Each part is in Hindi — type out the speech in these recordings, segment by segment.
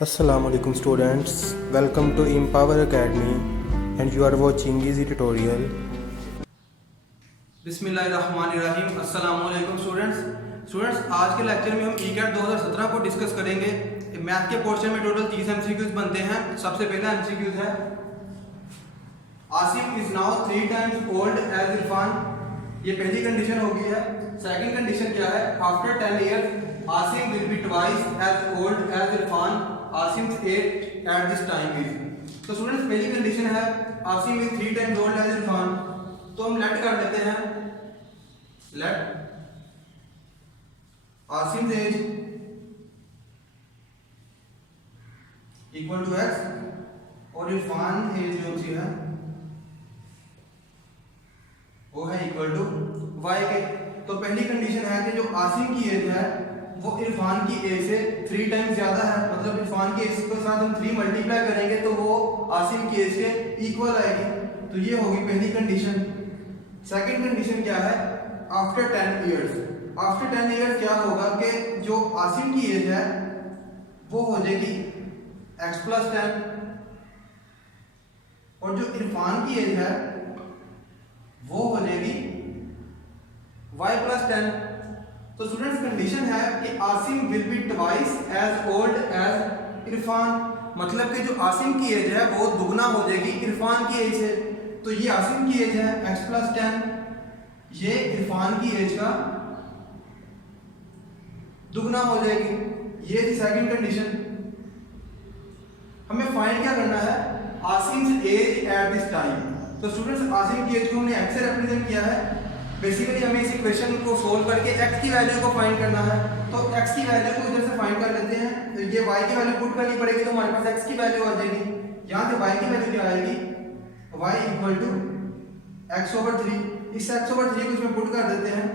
Assalamu alaikum students, welcome to Empower Academy and you are watching easy tutorial. बिस्मिल्लाहिर्रहमानिर्रहीम। अस्सलाम वालेकुम स्टूडेंट्स आज के लेक्चर में हम ई-कैट 2017 को डिस्कस करेंगे। मैथ के पोर्शन में टोटल 30 एमसीक्यूज बनते हैं। सबसे पहला एमसीक्यूज है Asim is now 3 times old as Irfan. ये पहली कंडीशन होगी है। सेकंड कंडीशन क्या है? After 10 years Asim will be twice as old as Irfan. Asim age at this time is. तो स्टूडेंट्स पहली कंडीशन है Asim is 3 times old as Irfan. तो हम लेट कर लेते हैं, let Asim age equal to x और इरफान एज जो सी है वो है इक्वल टू वाई के। तो पहली कंडीशन है कि जो आसिम की एज है वो इरफान की एज से 3 टाइम्स ज्यादा है। मतलब इरफान की एज के साथ हम 3 मल्टीप्लाई करेंगे तो वो आसिम की एज के इक्वल आएगी। तो ये होगी पहली कंडीशन। सेकंड कंडीशन क्या है? After 10 years. आफ्टर 10 इयर्स क्या होगा कि जो आसिम की एज है वो हो जाएगी x प्लस 10 और जो इरफान की एज है वो हो जाएगी y प्लस 10। तो स्टूडेंट्स कंडीशन है कि Asim will be twice as old as Irfan. मतलब कि जो आसिम की एज है वो दुगना हो जाएगी इरफान की एज से। तो ये आसिम की एज है x प्लस 10, ये इरफान की एज का दुगना हो जाएगी। ये थी सेकंड कंडीशन। हमें फाइंड क्या करना है? Asim age at this time. तो स्टूडेंट्स आसिम की एज को हमने x से रिप्रेजेंट किया है। बेसिकली हमें इस इक्वेशन को सोल्व करके x की वैल्यू को फाइंड करना है। तो x की वैल्यू को इधर से फाइंड कर लेते हैं। तो ये y की वैल्यू पुट करनी पड़ेगी तो हमारे पास x की वैल्यू आ जाएगी। यहाँ से y की वैल्यू क्या आएगी? y equal to x over 3। इस x ओवर 3 को इसमें पुट कर देते हैं।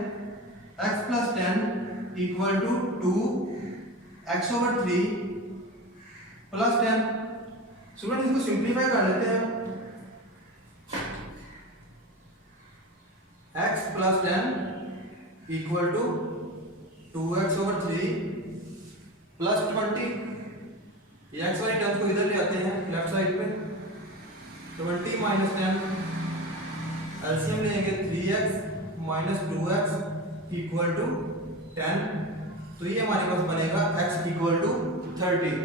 x plus 10 equal to 2x over 3 plus 10। Student इसको सिंप्लीफाई कर लेते हैं। x plus 10 equal to 2x over 3 plus 20। ये x वाली टर्म को इधर ले आते हैं लेफ्ट साइड पे। 20 माइनस 10 एलसीएम लेंगे 3x minus 2x equal to 10। तो ये हमारे पास बनेगा x इक्वल टू 30।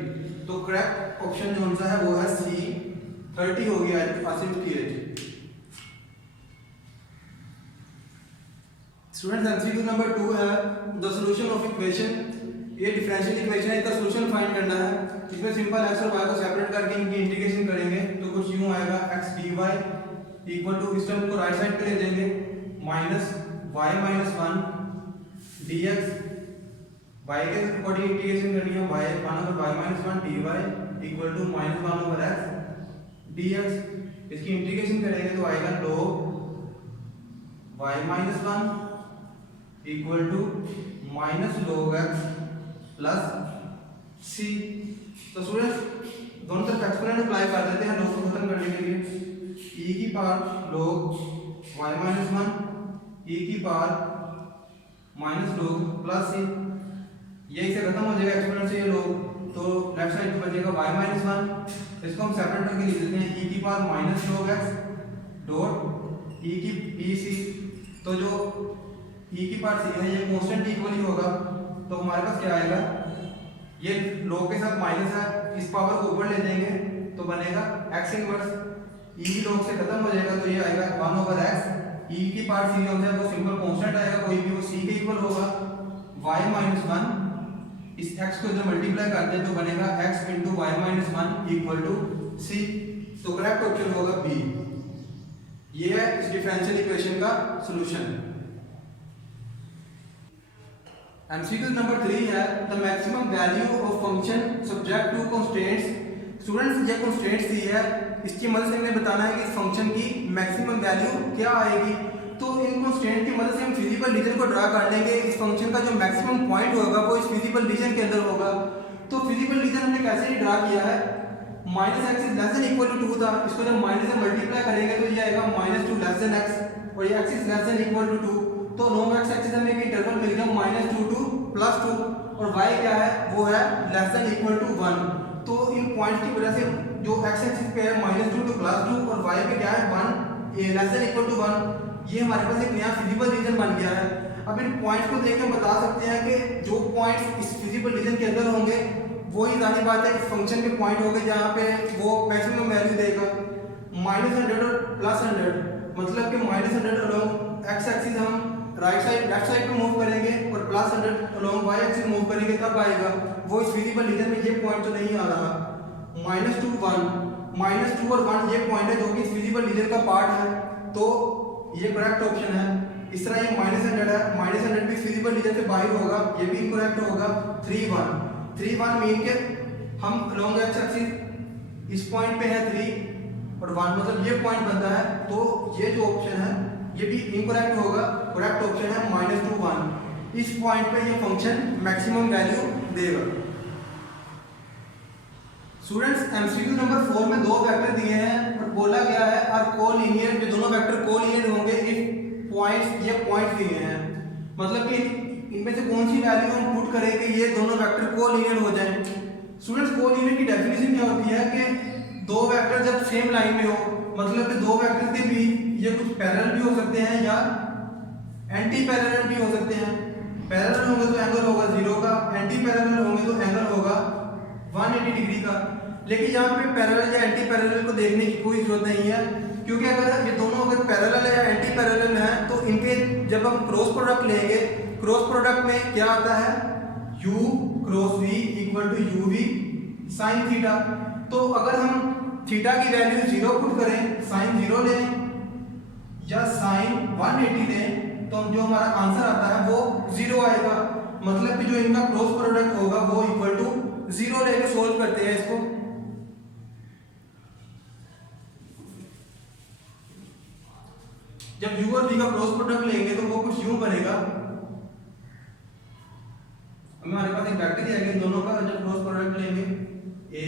तो करेक्ट ऑप्शन जो सा है वो है सी, 30 हो गया आसिम की एज। स्टूडेंट्स एमसीक्यू नंबर 2 है द सॉल्यूशन ऑफ इक्वेशन। ये डिफरेंशियल इक्वेशन है, इसका सॉल्यूशन फाइंड करना है। इसमें सिंपल x और y को सेपरेट करके इनकी इंटीग्रेशन करेंगे तो कुछ यूं आएगा x dy इक्वल टू इस टर्म को राइट साइड पे ले देंगे minus y minus 1 dx। y के अकॉर्डिंग इंटीग्रेशन करनी है y 1 over y minus 1 dy equal to minus 1 over x dx। इसकी इंटीग्रेशन करेंगे तो आएगा log y minus 1 equal to minus log x plus c। तो स्टूडेंट्स दोनों तरफ एक्सपोनेंट अप्लाई कर देते हैं log को खत्म करने के लिए। e की power log y minus 1 e की power minus log plus c। ये इसे खत्म हो जाएगा एक्सपोनेंट से ये log। तो लेफ्ट साइड पे बचेगा y माइनस 1। इसको हम सेपरेट करके लिख देते हैं e की power minus log x dot e की c। तो जो e की पावर c है ये कांस्टेंट इक्वल ही होगा। तो हमारे पास क्या आएगा? ये log के साथ माइनस है, इस पावर को ऊपर ले देंगे तो बनेगा x इनवर्स। e log से खत्म हो जाएगा तो ये आएगा 1 ओवर x। e की पावर c होता है वो सिंपल कांस्टेंट आएगा, कोई भी वो c के इक्वल होगा। y माइनस 1 इस x को इधर मल्टीप्लाई करते हैं तो बनेगा x into y minus 1 equal to c। तो करेक्ट ऑप्शन होगा बी। ये है इस डिफरेंशियल इक्वेशन का सॉल्यूशन। एमसीक्यू नंबर 3 है the maximum value of function subject to constraints. Students ये कंस्ट्रेंट्स दी है, इसकी मदद से हमें बताना है कि इस फंक्शन की मैक्सिमम वैल्यू क्या आएगी। तो इन कंस्ट्रेंट की मदद से हम फिजिकल रीजन को ड्रा कर लेंगे। इस फंक्शन का जो मैक्सिमम पॉइंट होगा वो इस फिजिकल रीजन के अंदर होगा। तो फिजिकल रीजन हमने कैसे ड्रा किया है? Minus x is less than equal to 2 था, इसको जब माइनस से मल्टीप्लाई करेंगे तो ये आएगा माइनस 2 लेस देन एक्स और ये x is less than equal to 2। तो नो एक्स एक्सिस हमें एक इंटरवल मिल गया -2 to +2। और y क्या है वो है लेस देन इक्वल टू 1। तो इन पॉइंट्स की वजह से जो x एक्सिस पे है -2 to +2 और y पे क्या है 1 लेस देन इक्वल टू 1, ये हमारे पास एक नया फिजिबल रीजन बन गया है। अब इन पॉइंट्स को देख के हम बता सकते हैं कि जो पॉइंट्स इस फिजिबल रीजन के अंदर होंगे वही जाहिर बात है इस फंक्शन के पॉइंट होंगे जहाँ पे वो मैक्सिमम वैल्यू देगा। -100 और +100 मतलब कि -100 अलोंग x एक्सिस हम राइट साइड लेफ्ट साइड पे मूव करेंगे और +100 अलोंग y एक्सिस मूव करेंगे तब आएगा। वो इस फिजिबल रीजन में ये पॉइंट तो नहीं आ रहा। -2 और 1 ये पॉइंट है जो कि इस फिजिबल रीजन का पार्ट है, तो ये करेक्ट ऑप्शन है। इस तरह ये -100 है, -100 भी फिजिबल रीजन से बाहर होगा, ये भी इनकरेक्ट होगा। 3 1 मीन के हम अलोंग x एक्सिस इस पॉइंट पे है 3 और 1 मतलब ये पॉइंट बनता है, तो ये जो ऑप्शन है ये भी इनकरेक्ट होगा। करेक्ट ऑप्शन है -2 1। इस पॉइंट पे ये फंक्शन मैक्सिमम वैल्यू देगा। स्टूडेंट्स एमसीक्यू नंबर 4 में दो वेक्टर दिए हैं और बोला गया है आर कोलिनियर, जो दोनों वेक्टर कोलिनियर होंगे इफ पॉइंट्स, ये पॉइंट्स दिए हैं मतलब कि इनमें से कौन सी वैल्यू हम पुट करें कि ये दोनों वेक्टर कोलिनियर हो जाएं। स्टूडेंट्स कोलिनियर की डेफिनेशन क्या होती है कि दो वेक्टर जब सेम लाइन में हो, मतलब कि दो वेक्टर के बीच ये कुछ पैरेलल भी हो सकते हैं या एंटी पैरेलल भी हो सकते हैं। पैरेलल होंगे तो एंगल होगा 0 का, एंटी पैरेलल होंगे तो एंगल होगा 180 डिग्री का। लेकिन यहाँ पे पैरेलल या एंटी पैरेलल को देखने की कोई जरूरत नहीं है, क्योंकि अगर ये दोनों अगर पैरेलल है या एंटी पैरेलल हैं तो इनके जब हम क्रॉस प्रोडक्ट लेंगे, क्रॉस प्रोडक्ट में क्या आता है u cross v equal to uv sine theta. तो अगर हम थीटा की वैल्यू 0 पुट करें, साइन 0 लें या साइन 180 लें, तो जो हमारा आंसर आता है वो 0 आएगा। मतलब कि जो इनका क्रॉस प्रोडक्ट होगा वो इक्वल टू 0 लेके सोल्व करते हैं इसको। जब u और v का क्रॉस प्रोडक्ट लेंगे तो वो कुछ यूं बनेगा, हमारे पास एक वेक्टर दिया गया इन दोनों का, जब क्रॉस प्रोडक्ट लेंगे a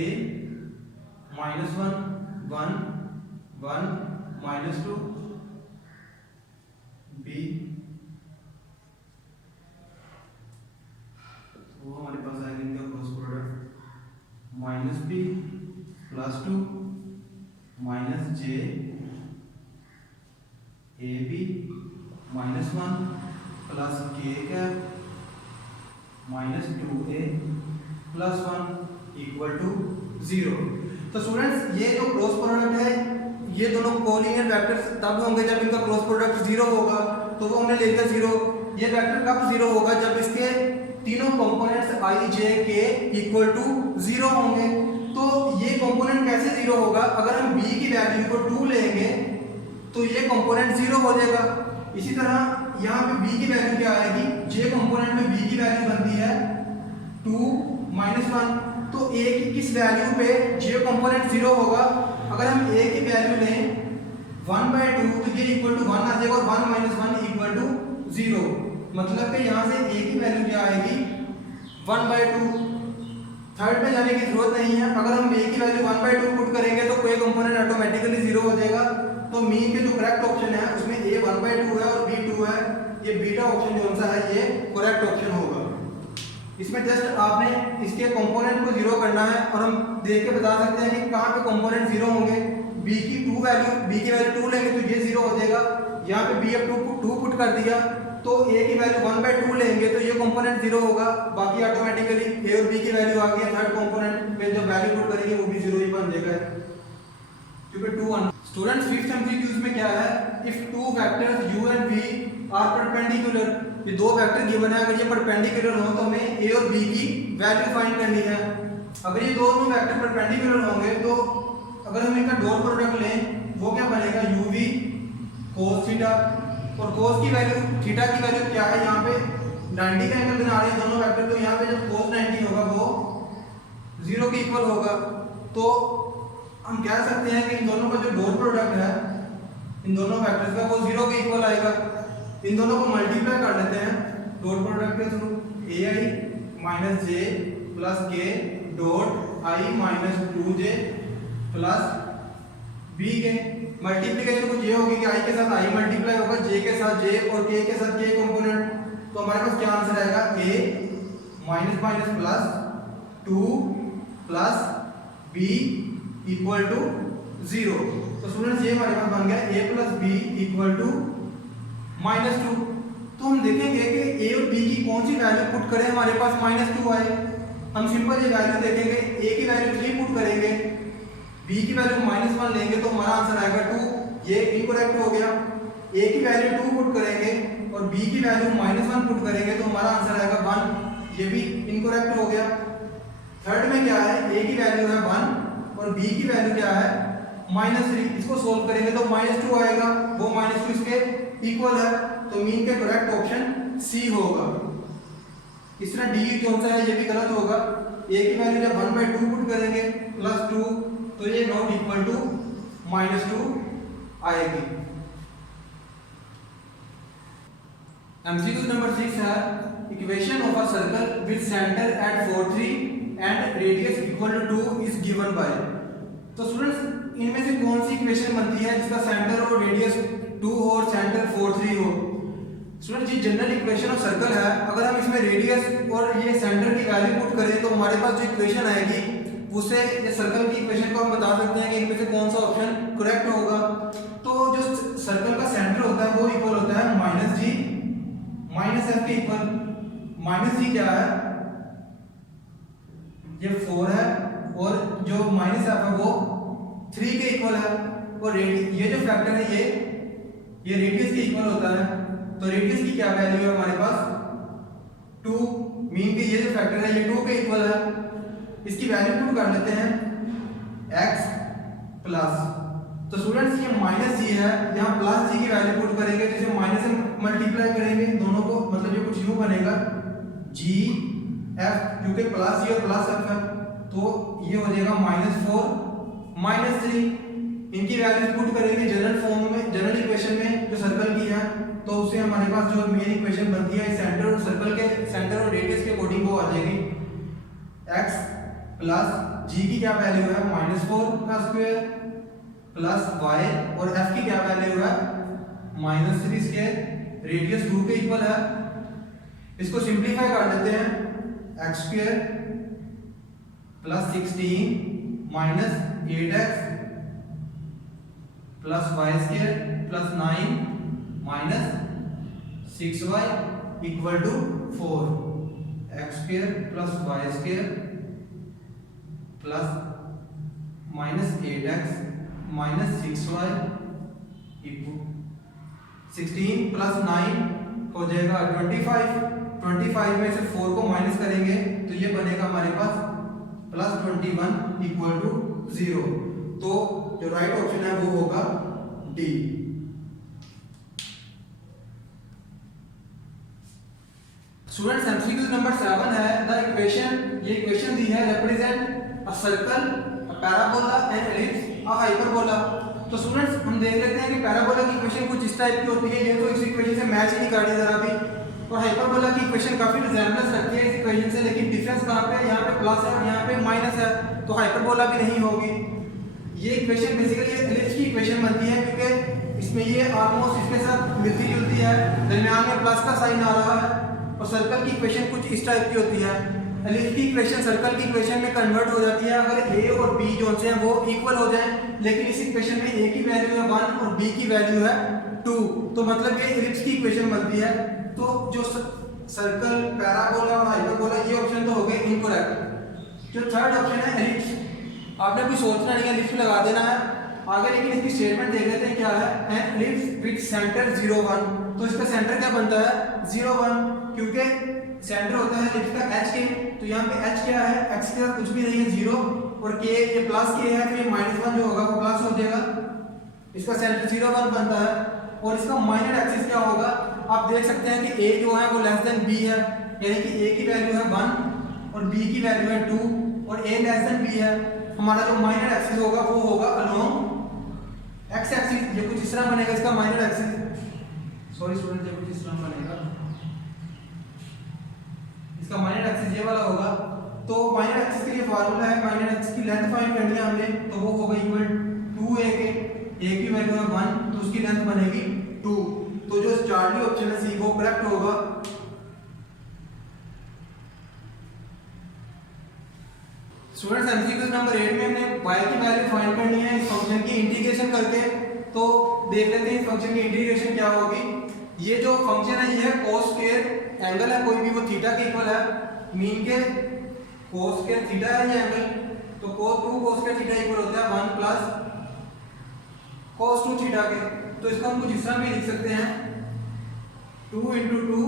-1 1 1 -2 b, तो हमारे पास आएगा इनका cross product -b +2 -j ab -1 plus k cap -2a +1 equal to 0। तो स्टूडेंट्स ये जो क्रॉस प्रोडक्ट है ये दोनों कोलिनियर वेक्टर्स तब होंगे जब इनका क्रॉस प्रोडक्ट 0 होगा, तो वो हमने ले लिया 0। ये वेक्टर कब 0 होगा जब इसके तीनों components i j k equal to 0 होंगे। तो ये कंपोनेंट कैसे 0 होगा, अगर हम b की वैल्यू को 2 लेंगे तो ये कंपोनेंट 0 हो जाएगा। इसी तरह यहाँ पे b की वैल्यू क्या आएगी, j कंपोनेंट में b की वैल्यू बनती है 2 -1, तो a की किस वैल्यू पे j कंपोनेंट 0 होगा। अगर हम a की वैल्यू लें 1/2 तो ये इक्वल टू 1 आ जाएगा और 1 - 1 इक्वल टू 0। मतलब कि यहाँ से a की वैल्यू क्या आएगी 1/2। थर्ड पे जाने की जरूरत नहीं है, अगर हम a की वैल्यू 1/2 पुट करेंगे तो कोई कंपोनेंट ऑटोमेटिकली 0 हो जाएगा। तो मीन के जो करेक्ट ऑप्शन है उसमें a 1/2 है और b 2 है, ये बीटा ऑप्शन जो सा है ये करेक्ट ऑप्शन होगा। इसमें जस्ट आपने इसके कंपोनेंट को 0 करना है और हम देख के बता सकते हैं कि कहाँ पे कंपोनेंट 0 होंगे। b की वैल्यू 2 लेंगे तो ये 0 हो जाएगा। यहाँ पे b अब 2 पुट कर दिया तो a की वैल्यू 1/2 लेंगे तो ये कंपोनेंट 0 होगा। बाकी ऑटोमेटिकली a और b की वैल्यू आ गई, थर्ड कंपोनेंट में जो वैल्यू पुट करेंगे वो भी 0 ही बन जाएगा, क्योंकि 2 1। स्टूडेंट्स फिफ्थ एमसीक्यूज में क्या है, if two vectors u and v are perpendicular, ये दो वेक्टर गिवन है, अगर ये परपेंडिकुलर हो तो हमें a और b की वैल्यू फाइंड करनी है। अगर ये दोनों वेक्टर परपेंडिकुलर होंगे तो अगर हम इनका डॉट प्रोडक्ट लें वो क्या बनेगा uv cos थीटा, और cos की वैल्यू थीटा की वैल्यू क्या है, यहाँ पे 90 का एंगल बना रहे हैं दोनों वेक्टर, तो यहाँ पे जब cos 90 होगा वो 0 के इक्वल होगा। तो हम कह सकते हैं कि इन दोनों का जो डॉट प्रोडक्ट है इन दोनों वेक्टर्स का वो 0 के इक्वल आएगा। इन दोनों को मल्टीप्लाई कर लेते हैं डॉट प्रोडक्ट के through, ai - j plus k dot i - 2j plus b के मल्टीप्लिकेशन कुछ ये होगी कि i के साथ i मल्टीप्लाई होगा, j के साथ j और k के साथ k कंपोनेंट। तो हमारे पास क्या आंसर आएगा a minus minus plus 2 plus b equal to 0। तो स्टूडेंट्स ये हमारे पास बन गया a plus B equal to -2। तो हम देखेंगे कि a और b की कौन सी वैल्यू पुट करें हमारे पास -2 आए। हम सिंपल ये वैल्यू देखेंगे, a की वैल्यू 3 पुट करेंगे, b की वैल्यू -1 लेंगे तो हमारा आंसर आएगा 2। ये इनकरेक्ट हो गया। a की वैल्यू 2 पुट करेंगे और b की वैल्यू -1 पुट करेंगे तो हमारा आंसर आएगा 1। ये भी इनकरेक्ट हो गया। थर्ड में क्या है, a की वैल्यू है 1 और b की वैल्यू क्या है -3। इसको सोल्व करेंगे तो -2 आएगा, वो -2 इसके इक्वल है। तो मीन के करेक्ट ऑप्शन सी होगा। इस तरह डी कौन सा है, ये भी गलत होगा। a की वैल्यू जब 1/2 पुट करेंगे +2 तो ये नॉट इक्वल टू -2 आएगी। MCQ नंबर 6 है equation of a circle with centre at 4 3 and radius equal to 2 is given by. तो स्टूडेंट्स इनमें से कौन सी इक्वेशन बनती है जिसका सेंटर और रेडियस 2 हो और सेंटर 4 3 हो। स्टूडेंट ये जनरल इक्वेशन ऑफ सर्कल है। अगर हम इसमें रेडियस और ये सेंटर की वैल्यू पुट करें तो हमारे पास जो इक्वेशन आएगी उससे ये सर्कल की इक्वेशन को हम बता सकते हैं कि इनमें से कौन सा ऑप्शन करेक्ट होगा। तो जो सर्कल का सेंटर होता है वो इक्वल होता है -g -f के इक्वल। -g क्या है, ये 4 है और जो -f है वो 3 के इक्वल है। और ये जो फैक्टर है ये रेडियस के इक्वल होता है। तो रेडियस की क्या वैल्यू है हमारे पास 2। मीन के ये जो फैक्टर है ये 2 के इक्वल है। इसकी वैल्यू पुट कर लेते हैं x प्लस। तो स्टूडेंट्स ये -g है, यहाँ +g की वैल्यू पुट करेंगे तो इसे माइनस से मल्टीप्लाई करेंगे दोनों को, मतलब ये कुछ यूं बनेगा g f, क्योंकि +g और +f है तो ये हो जाएगा -4 -3। इनकी वैल्यू पुट करेंगे जनरल फॉर्म में, जनरल इक्वेशन में जो सर्कल की है, तो उससे हमारे पास जो मेन इक्वेशन बनती है सेंटर और सर्कल के सेंटर और रेडियस के अकॉर्डिंग वो आ जाएगी x प्लस g की क्या वैल्यू है -4 का स्क्वायर प्लस y और f की क्या वैल्यू है -3 स्क्वायर। रेडियस 2 के इक्वल है। इसको सिंपलीफाई कर देते हैं x square plus 16 minus 8x plus y square plus 9 minus 6y equal to 4। x square plus y square plus minus 8x माइनस 6y इक्वल 16 प्लस 9 हो जाएगा 25। 25 में से 4 को माइनस करेंगे तो ये बनेगा हमारे पास +21 इक्वल टू 0। तो जो राइट ऑप्शन है वो होगा डी। स्टूडेंट्स एमसीक्यू नंबर 7 है द इक्वेशन, ये इक्वेशन दी है represent a circle, a parabola and ellipse, a hyperbola. तो स्टूडेंट्स हम देख लेते हैं कि पैराबोला की इक्वेशन कुछ इस टाइप की होती है, ये तो इस इक्वेशन से मैच ही नहीं कर रही जरा भी। और हाइपरबोला की इक्वेशन काफी रिजेम्बलेंस रखती है इस इक्वेशन से, लेकिन डिफरेंस कहां पे है, यहाँ पे प्लस है और यहाँ पे माइनस है, तो हाइपरबोला भी नहीं होगी। ये इक्वेशन बेसिकली एलिप्स की इक्वेशन बनती है क्योंकि इसमें ये ऑलमोस्ट इसके साथ मिलती जुलती है, दरमियान में प्लस का साइन आ रहा है। और सर्कल की इक्वेशन कुछ इस टाइप की होती है। एलिप्स की इक्वेशन सर्कल की इक्वेशन में कन्वर्ट हो जाती है अगर a और b जो से हैं वो इक्वल हो जाएं, लेकिन इस इक्वेशन में a की वैल्यू है 1 और b की वैल्यू है 2, तो मतलब ये एलिप्स की इक्वेशन बनती है। तो जो सर्कल, पैराबोला और हाइपरबोला ये ऑप्शन तो हो गए इनकरेक्ट। जो थर्ड ऑप्शन है एलिप्स, आपने कुछ सोचना नहीं है, एलिप्स में लगा देना है आगे। लेकिन इसकी स्टेटमेंट देख लेते हैं क्या है, एन एलिप्स विद सेंटर 0 1। तो इसका सेंटर क्या बनता है 0 1, क्योंकि सेंटर होता है एलिप्स का h के, तो यहाँ पे h क्या है, x के साथ कुछ भी नहीं है 0 और k ये प्लस k है, फिर -1 जो होगा वो प्लस हो जाएगा। इसका सेंटर 0 1 बनता है। और इसका माइनर एक्सिस क्या होगा, आप देख सकते हैं कि a जो है वो लेस देन b है, यानी कि a की वैल्यू है 1 और b की वैल्यू है 2 और a लेस देन b है। हमारा जो माइनर एक्सिस होगा वो होगा अलोंग x एक्सिस। ये कुछ इस तरह बनेगा इसका माइनर एक्सिस, सॉरी स्टूडेंट, ये कुछ इस तरह बनेगा, इसका माइनर एक्सिस ये वाला होगा। तो माइनर एक्सिस के लिए फार्मूला है, माइनर एक्सिस की लेंथ फाइंड करनी है हमने, तो वो होगा इक्वल 2a के, a की वैल्यू है 1 तो उसकी लेंथ बनेगी 2। तो जो चार्ली ऑप्शन है सी वो करेक्ट होगा। स्टूडेंट्स एमसीक्यू नंबर 8 में हमने y की वैल्यू फाइंड करनी है इस फंक्शन की इंटीग्रेशन करके। तो देख लेते हैं इस फंक्शन की इंटीग्रेशन क्या होगी। ये जो फंक्शन है ये है cos स्क्वायर एंगल है कोई भी वो थीटा के इक्वल है। मीन के cos स्क्वायर थीटा है ये एंगल, तो cos 2 cos square theta equal होता है 1 प्लस cos 2 थीटा के। तो इसको हम कुछ इस तरह भी लिख सकते हैं 2 into 2,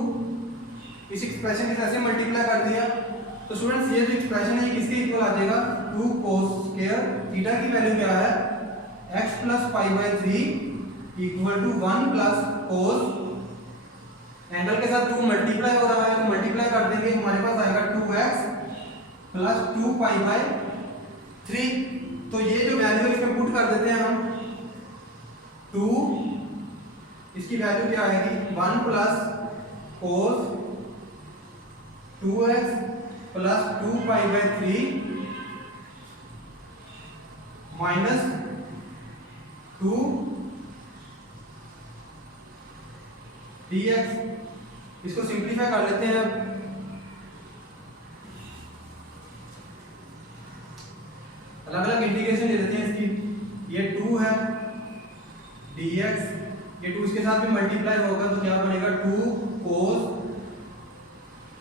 इस एक्सप्रेशन के साथ से मल्टीप्लाई कर दिया। तो स्टूडेंट्स ये जो एक्सप्रेशन है ये किसके इक्वल आ जाएगा 2 cos स्क्वायर थीटा की वैल्यू क्या है x plus pi by 3 equal to 1 plus cos angle के साथ 2 मल्टीप्लाई हो रहा है तो मल्टीप्लाई कर देंगे, हमारे पास आएगा 2x प्लस 2 पाई बाय 3। तो ये जो वैल्यू इसमें पुट कर देते हैं हम 2, इसकी वैल्यू क्या आएगी 1 plus cos 2x plus 2 pi by 3 minus 2 dx। इसको सिंप्लीफाई कर लेते हैं। अलग अलग इंटीग्रेशन ले लेते हैं इसकी। ये 2 है dx, ये 2 इसके साथ भी मल्टीप्लाई होगा तो क्या बनेगा 2 cos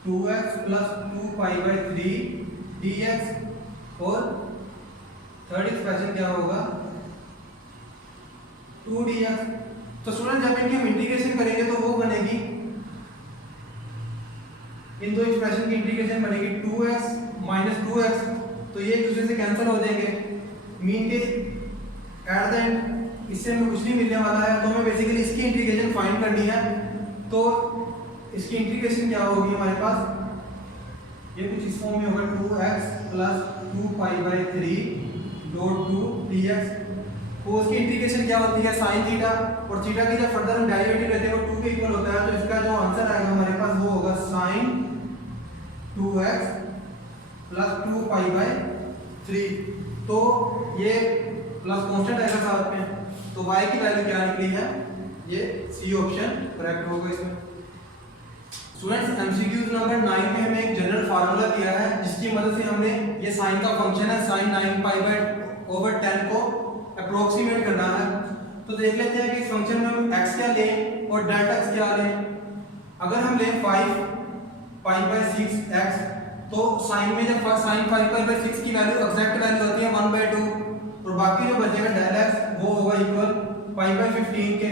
2x plus 2 pi by 3 dx और थर्ड एक्सप्रेशन क्या होगा 2 dx। तो स्टूडेंट जब इनकी हम इंटीग्रेशन करेंगे तो वो बनेगी, इन दो एक्सप्रेशन की इंटीग्रेशन बनेगी 2x माइनस 2x, तो ये एक दूसरे से कैंसिल हो जाएंगे। मीन के एट द एंड इससे हमें कुछ नहीं मिलने वाला है, तो हमें बेसिकली इसकी इंटीग्रेशन फाइंड करनी है। तो इसकी इंटीग्रेशन क्या होगी हमारे पास ये कुछ इस फॉर्म में होगा 2x plus 2 pi by 3 dot 2 dx। तो उसकी इंटीग्रेशन क्या होती है sin थीटा, और थीटा की जब फर्दर हम डेरिवेटिव लेते हैं वो 2 के इक्वल होता है, तो इसका जो आंसर आएगा हमारे पास वो होगा sin 2x plus 2 pi by 3। तो ये प्लस कांस्टेंट आएगा साथ में, तो y की वैल्यू क्या निकली है ये सी ऑप्शन करेक्ट होगा इसमें। स्टूडेंट्स एमसीक्यू नंबर 9 में हमें एक जनरल फार्मूला दिया है जिसकी मदद से हमने ये साइन का फंक्शन है sin 9 पाई बाय ओवर 10 को अप्रोक्सीमेट करना है। तो देख लेते हैं कि इस फंक्शन में हम x क्या लें और डेल्टा x क्या लें। अगर हम लें 5 पाई बाय 6x तो साइन में जब sin 5 पाई बाय 6 की वैल्यू एग्जैक्ट वैल्यू होती है 1/2, और बाकी जो बचेगा डेल x वो होगा इक्वल पाई बाय 15 के।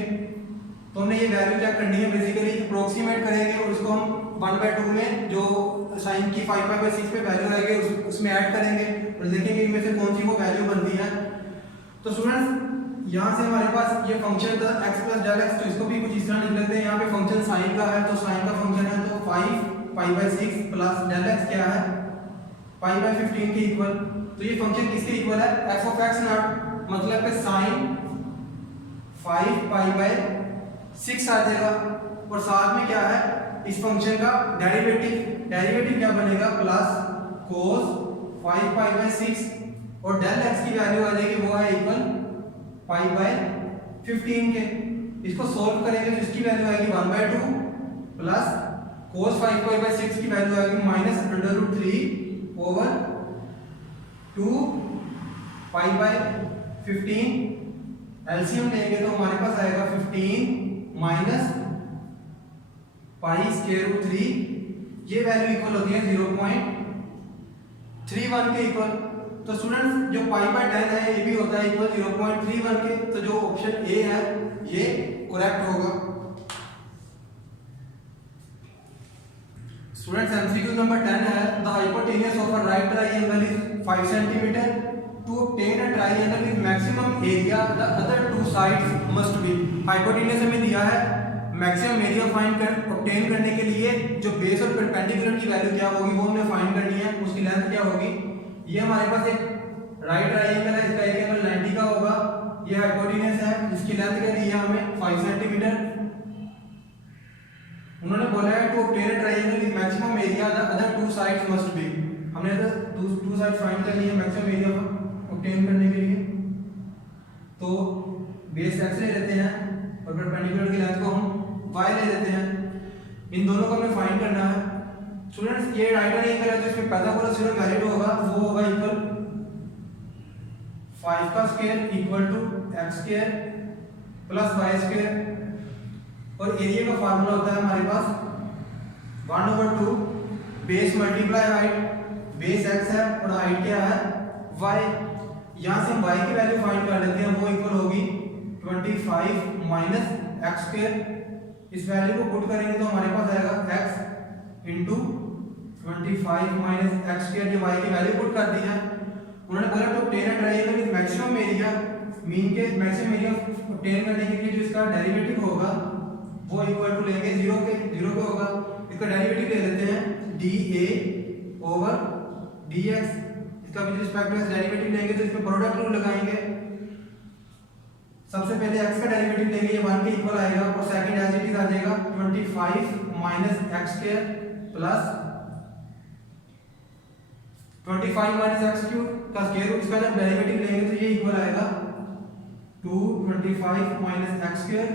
तो हमने ये वैल्यू चेक करनी है, बेसिकली अप्रोक्सीमेट करेंगे और उसको हम 1/2 में जो साइन की 5 पाई बाय 6 पे वैल्यू आएगी उसमें ऐड करेंगे और देखेंगे इनमें से कौन सी वो वैल्यू बनती है। तो स्टूडेंट्स यहाँ से हमारे पास ये फंक्शन था x प्लस डेल x, तो इसको भी कुछ इस तरह लिख लेते हैं। यहाँ पे फंक्शन साइन का है तो साइन का फंक्शन है तो 5 पाई बाय 6 प्लस डेल x क्या है पाई बाय 15 के इक्वल। तो ये फंक्शन किसके इक्वल है f ऑफ x नॉट, मतलब कि साइन 5 पाई बाय 6 आ जाएगा, और साथ में क्या है इस फंक्शन का डेरिवेटिव क्या बनेगा प्लस cos 5 पाई बाय 6, और डेल x की वैल्यू आ जाएगी वो है इक्वल पाई बाय 15 के। इसको सॉल्व करेंगे तो इसकी वैल्यू आएगी 1/2 प्लस cos 5 पाई बाय 6 की वैल्यू आएगी minus √3 over 2 pi by 15। LCM लेंगे तो हमारे पास आएगा 15 माइनस पाई स्क्वायर रूट 3, ये वैल्यू इक्वल होती है 0.31 के इक्वल। तो स्टूडेंट्स जो पाई बाय 10 है ये भी होता है इक्वल 0.31 के, तो जो ऑप्शन ए है ये करेक्ट होगा। स्टूडेंट्स एमसीक्यू नंबर 10 है the hypotenuse of a right triangle is 5 centimetre. To obtain a triangle with maximum area, the other two sides must be। Hypotenuse हमें दिया है, मैक्सिमम एरिया फाइंड कर ऑब्टेन करने के लिए जो बेस और परपेंडिकुलर की वैल्यू क्या होगी वो हमने फाइंड करनी है, उसकी लेंथ क्या होगी। ये हमारे पास एक राइट ट्रायंगल है, इसका एक एंगल 90 का होगा, ये हाइपोटेन्यूज है जिसकी लेंथ क्या दी है हमें 5 सेंटीमीटर। उन्होंने बोला है to obtain a triangle with maximum area the other two sides must be. हमने तो टू साइड फाइंड करनी है मैक्सिमम एरिया ऑब्टेन करने के लिए। तो बेस x ले लेते हैं और परपेंडिकुलर की लेंथ को हम y ले लेते हैं, इन दोनों को हमें फाइंड करना है। स्टूडेंट्स ये राइट एंगल है तो इसमें पाइथागोरस थ्योरम वैलिड होगा, वो होगा इक्वल 5 का square equal to x square plus y square और एरिया का फार्मूला होता है हमारे पास 1/2 base multiply height, base x है और हाइट क्या है y। यहाँ से हम y की वैल्यू फाइंड कर लेते हैं, वो इक्वल होगी 25 माइनस x स्क्वायर। इस वैल्यू को पुट करेंगे तो हमारे पास आएगा x into 25 minus x square, ये y की वैल्यू पुट कर दी है। उन्होंने बोला तो obtain a triangle with maximum area, mean के मैक्सिमम एरिया ऑब्टेन करने के लिए जो इसका डेरिवेटिव होगा वो इक्वल टू लेंगे 0 के होगा। इसका डेरिवेटिव ले लेते हैं dA ओवर dx, इसका विद रिस्पेक्ट टू डेरिवेटिव लेंगे तो इसमें प्रोडक्ट रूल लगाएंगे। सबसे पहले x का डेरिवेटिव लेंगे, ये 1 के इक्वल आएगा और सेकंड एज इट इज आ जाएगा 25 minus x square plus 25 minus x cube का स्क्वायर रूट, इसका जब डेरिवेटिव लेंगे तो ये इक्वल आएगा 225 माइनस x स्क्वायर।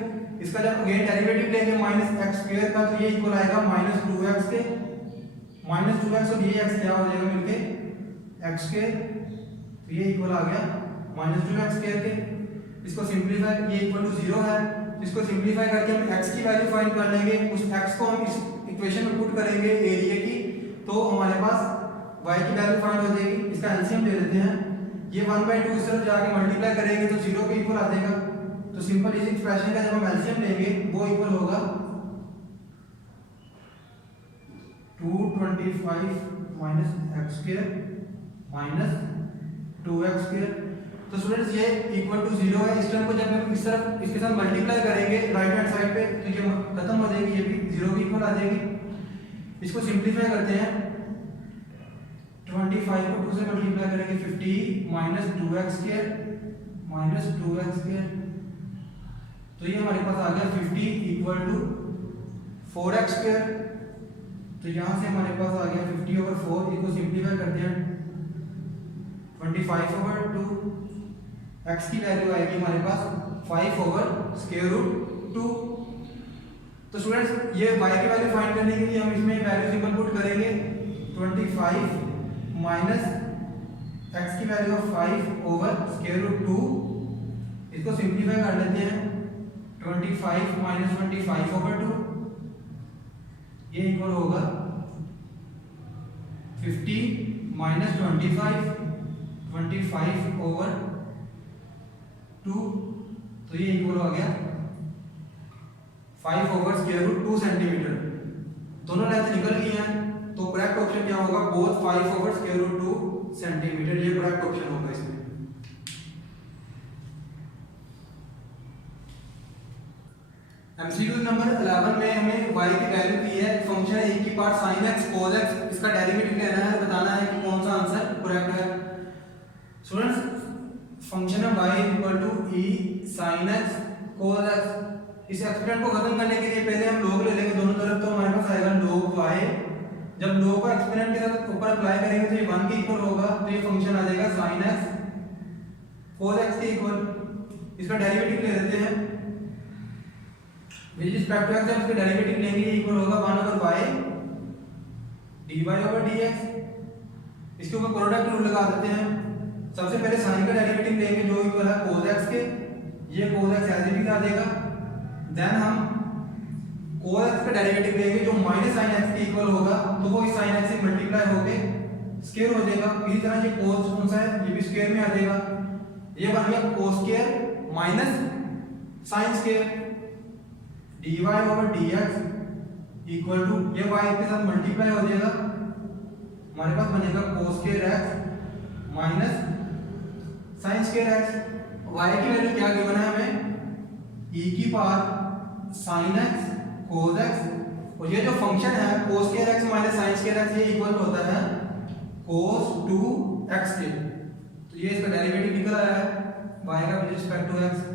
इसका जब अगेन डेरिवेटिव लेंगे माइनस x स्क्वायर का तो ये इक्वल आएगा माइनस 2x के, माइनस 2x और ये x क्या हो जाएगा मिलके x स्क्वायर, तो ये इक्वल आ गया माइनस 2x स्क्वायर के। इसको सिंपलीफाई, ये इक्वल टू 0 है, इसको सिंपलीफाई करके हम x की वैल्यू फाइंड कर लेंगे। उस x को हम इस इक्वेशन में पुट करेंगे एरिया की, तो हमारे पास y की वैल्यू फाइंड हो जाएगी। इसका एलसीएम ले लेते हैं, ये 1/2 इस तरफ जाके मल्टीप्लाई करेंगे तो 0 के इक्वल आ जाएगा। तो सिंपल इस एक्सप्रेशन का जब हम एलसीएम लेंगे वो इक्वल होगा 225 minus x square minus 2x square. तो स्टूडेंट्स ये इक्वल टू 0 है। इस टर्म को जब हम इस तरफ इसके साथ मल्टीप्लाई करेंगे राइट हैंड साइड पे तो ये खत्म हो जाएगी, ये भी 0 के इक्वल आ जाएगी। इसको सिंपलीफाई करते हैं, 25 को 2 से मल्टीप्लाई करेंगे 50 minus 2x square minus 2x square, तो ये हमारे पास आ गया 50 इक्वल टू 4x स्क्वायर। तो यहाँ से हमारे पास आ गया 50 ओवर 4, इसको सिंपलीफाई करते हैं 25 ओवर 2, x की वैल्यू आएगी हमारे पास 5 ओवर स्क्वायर रूट 2। तो स्टूडेंट्स ये y की वैल्यू फाइंड करने के लिए हम इसमें वैल्यू सिंपल पुट करेंगे 25 माइनस x की value of 5 over square root 2, इसको सिंपलीफाई कर लेते हैं 25 माइनस 25 ओवर 2, ये इक्वल होगा 50 माइनस 25 ओवर 2, तो ये इक्वल हो गया 5 ओवर स्क्वायर रूट 2 सेंटीमीटर। दोनों लेंथ निकल गई हैं, तो करेक्ट ऑप्शन क्या होगा, both 5 over square root 2 centimetre, ये करेक्ट ऑप्शन होगा इसमें। एमसीक्यू नंबर 11 में हमें y की वैल्यू दी है, फंक्शन है e की power sin x cos x, इसका डेरिवेटिव लेना है, बताना है कि कौन सा आंसर करेक्ट है। स्टूडेंट्स फंक्शन है y equal to e sin x cos x, इस एक्सपेरिमेंट को खत्म करने के लिए पहले हम log ले लेंगे दोनों तरफ, तो हमारे पास आएगा log y। जब log को एक्सपेरिमेंट के साथ ऊपर अप्लाई करेंगे तो ये 1 के इक्वल होगा, तो ये फंक्शन आ जाएगा sin x cos x के इक्वल। इसका डेरिवेटिव ले लेते हैं, विद रिस्पेक्ट टू x हम इसका डेरिवेटिव लेंगे, ये इक्वल होगा 1 over y dy over dx। इसके ऊपर प्रोडक्ट रूल लगा देते हैं। सबसे पहले sin का डेरिवेटिव लेंगे जो इक्वल है cos x के, ये cos x as it is आ जाएगा। देन हम cos x का डेरिवेटिव लेंगे जो माइनस sin x के इक्वल होगा, तो वो इस sin x से मल्टीप्लाई होके स्क्वायर हो जाएगा। इसी तरह ये cos कौन सा है, ये भी स्क्वायर में आ जाएगा, ये बन गया cos square minus sin square dy over dx equal to, ये y के साथ मल्टीप्लाई हो जाएगा, हमारे पास बनेगा cos square x minus sin square x। y की वैल्यू क्या गिवन है हमें, e की power sin x cos x, और ये जो फंक्शन है cos square x minus sin square x, ये इक्वल होता है cos 2x के। तो ये इसका डेरिवेटिव निकल आया है y का with respect to x।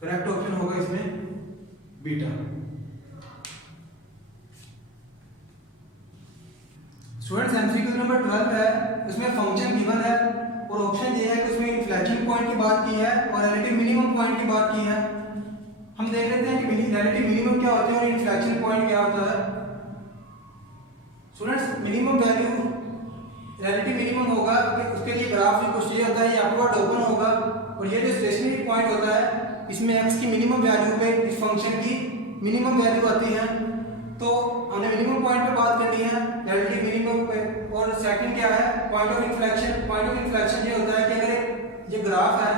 Correct option होगा इसमें बीटा। स्टूडेंट्स एमसीक्यू नंबर 12 है, उसमें फंक्शन गिवन है और ऑप्शन ये है कि उसमें इन्फ्लेक्शन पॉइंट की बात की है और रिलेटिव मिनिमम पॉइंट की बात की है। हम देख लेते हैं कि रिलेटिव मिनिमम क्या होता है और इन्फ्लेक्शन पॉइंट क्या होता है। Students minimum value relative minimum होगा कि उसके लिए ग्राफ भी कुछ ये होता है, ये अपवर्ड ओपन होगा, और ये जो स्टेशनरी पॉइंट होता है इसमें x की मिनिमम वैल्यू पे इस फंक्शन की मिनिमम वैल्यू आती है। तो हमने मिनिमम पॉइंट पे बात करनी है रिलेटिव मिनिमम पे। और सेकंड क्या है, point of inflection. Point of inflection ये होता है कि अगर ये ग्राफ है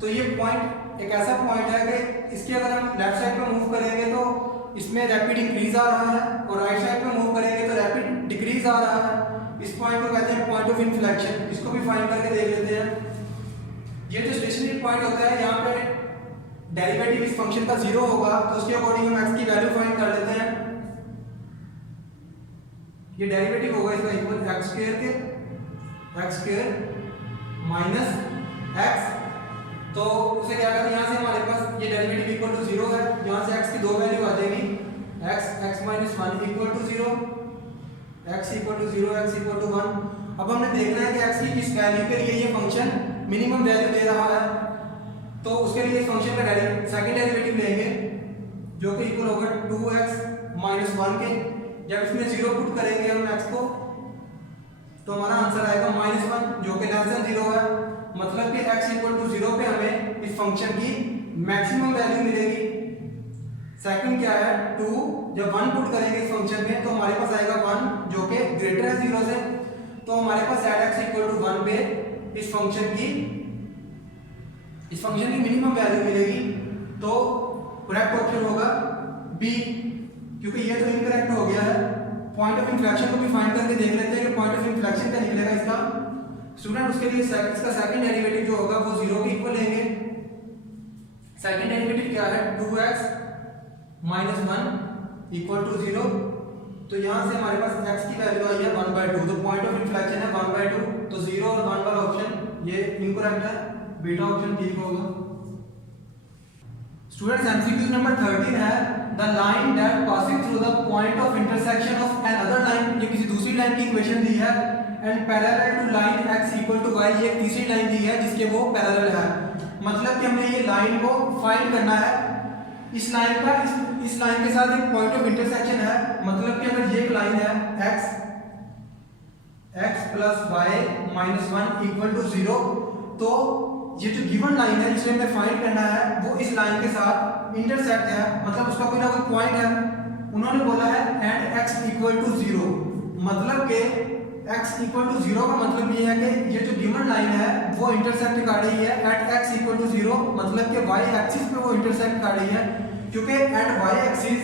तो ये पॉइंट एक ऐसा पॉइंट है कि इसके अगर हम लेफ्ट साइड पे मूव करेंगे तो इसमें रैपिड इंक्रीज आ रहा है, और राइट साइड पे मूव करेंगे तो रैपिड डिक्रीज आ रहा है। इस पॉइंट को कहते हैं पॉइंट ऑफ इन्फ्लेक्शन। इसको भी फाइंड करके देख लेते हैं। ये जो स्टेशनरी पॉइंट होता है यहाँ पे डेरिवेटिव इस फंक्शन का 0 होगा, तो उसके अकॉर्डिंग हम x की वैल्यू फाइंड कर लेते हैं। ये डेरिवेटिव होगा इसका इक्वल x स्क्वायर के, x स्क्वायर माइनस x। तो उसे क्या करते हैं, यहाँ से हमारे पास ये डेरिवेटिव इक्वल टू 0 है, यहाँ से x की दो वैल्यू आ जाएगी, x minus 1 equal to 0, x equal to 0, x equal to 1। अब हमने देखना है कि x की किस वैल्यू के लिए ये फंक्शन मिनिमम वैल्यू दे रहा है, तो उसके लिए इस फंक्शन का सेकंड डेरिवेटिव लेंगे जो कि इक्वल होगा 2x माइनस 1 के। जब इसमें 0 पुट करेंगे हम x को तो हमारा आंसर आएगा -1 जो कि लेस देन 0 है। मतलब कि x इक्वल टू 0 पे हमें इस फंक्शन की मैक्सिमम वैल्यू मिलेगी। सेकंड क्या है 2, जब 1 पुट करेंगे इस फंक्शन में तो हमारे पास आएगा 1 जो कि ग्रेटर है 0 से, तो हमारे पास x इक्वल टू 1 पे इस फंक्शन की मिनिमम वैल्यू मिलेगी। तो करेक्ट ऑप्शन होगा बी, क्योंकि ये तो इनकरेक्ट हो गया है। पॉइंट ऑफ इन्फ्लेक्शन को भी फाइंड करके देख लेते हैं कि पॉइंट ऑफ इन्फ्लेक्शन क्या निकलेगा इसका। स्टूडेंट उसके लिए इसका सेकंड डेरिवेटिव जो होगा वो 0 के इक्वल लेंगे। सेकंड डेरिवेटिव क्या है 2x माइनस 1 इक्वल टू 0। तो यहाँ से हमारे पास x की वैल्यू आई है 1/2, तो पॉइंट ऑफ इन्फ्लेक्शन है 1/2, तो 0 और 1 वाला ऑप्शन ये इनकरेक्ट है, बीटा ऑप्शन ठीक होगा। स्टूडेंट्स एमसीक्यू नंबर 13 है the line that passing through the point of intersection of an other line. ये किसी दूसरी लाइन की इक्वेशन दी है, and parallel to line x equal to y, ये एक तीसरी लाइन दी है जिसके वो पैरेलल है। मतलब कि हमने ये लाइन को फाइंड करना है। इस लाइन का इस लाइन के साथ एक पॉइंट ऑफ इंटरसेक्शन है, मतलब कि अगर ये एक लाइन है x plus y minus 1 equal to 0, तो ये जो गिवन लाइन है जिसे हमें फाइंड करना है वो इस लाइन के साथ इंटरसेक्ट है, मतलब उसका कोई ना कोई पॉइंट है। उन्होंने बोला है एंड x इक्वल टू 0, मतलब कि x इक्वल टू 0 का मतलब ये है कि ये जो गिवन लाइन है वो इंटरसेक्ट कर रही है एट x इक्वल टू 0, मतलब कि y एक्सिस पे वो इंटरसेक्ट कर रही है, क्योंकि एट y एक्सिस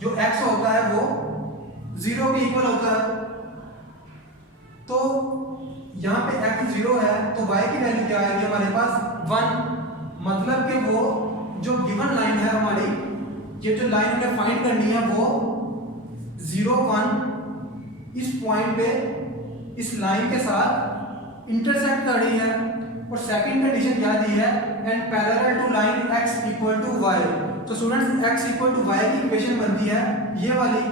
जो x होता है वो 0 के इक्वल होता है। तो यहाँ पे x 0 है तो y की वैल्यू क्या आएगी हमारे पास 1, मतलब कि वो जो गिवन लाइन है हमारी, ये जो लाइन हमें फाइंड करनी है वो 0 1 इस पॉइंट पे इस लाइन के साथ इंटरसेक्ट कर रही है। और सेकंड कंडीशन क्या दी है and parallel to line x equal to y। तो students x equal to y की इक्वेशन बनती है ये वाली।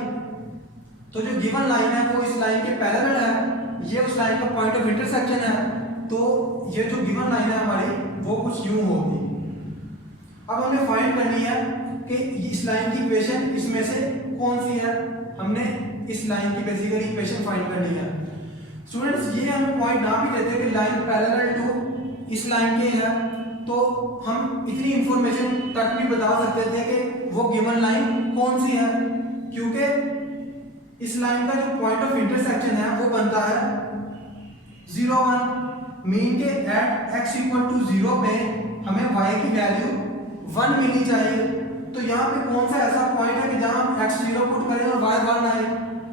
तो जो गिवन लाइन है वो इस लाइन के पैरेलल है, ये उस लाइन का पॉइंट ऑफ इंटरसेक्शन है, तो ये जो गिवन लाइन है हमारी वो कुछ यूं होगी। अब हमें फाइंड करनी है कि इस लाइन की इक्वेशन इसमें से कौन सी है। हमने इस लाइन की बेसिकली इक्वेशन फाइंड करनी है। स्टूडेंट्स ये हमें पॉइंट ना भी देते कि लाइन पैरेलल टू इस लाइन के है, तो हम इतनी इंफॉर्मेशन तक भी बता सकते थे कि वो गिवन लाइन कौन सी है, क्योंकि इस लाइन का जो पॉइंट ऑफ इंटरसेक्शन है वो बनता है 0 1, मीन के एट x इक्वल टू 0 पे हमें y की वैल्यू 1 मिलनी चाहिए। तो यहाँ पे कौन सा ऐसा पॉइंट है कि जहाँ हम x 0 पुट करें और y 1 आए।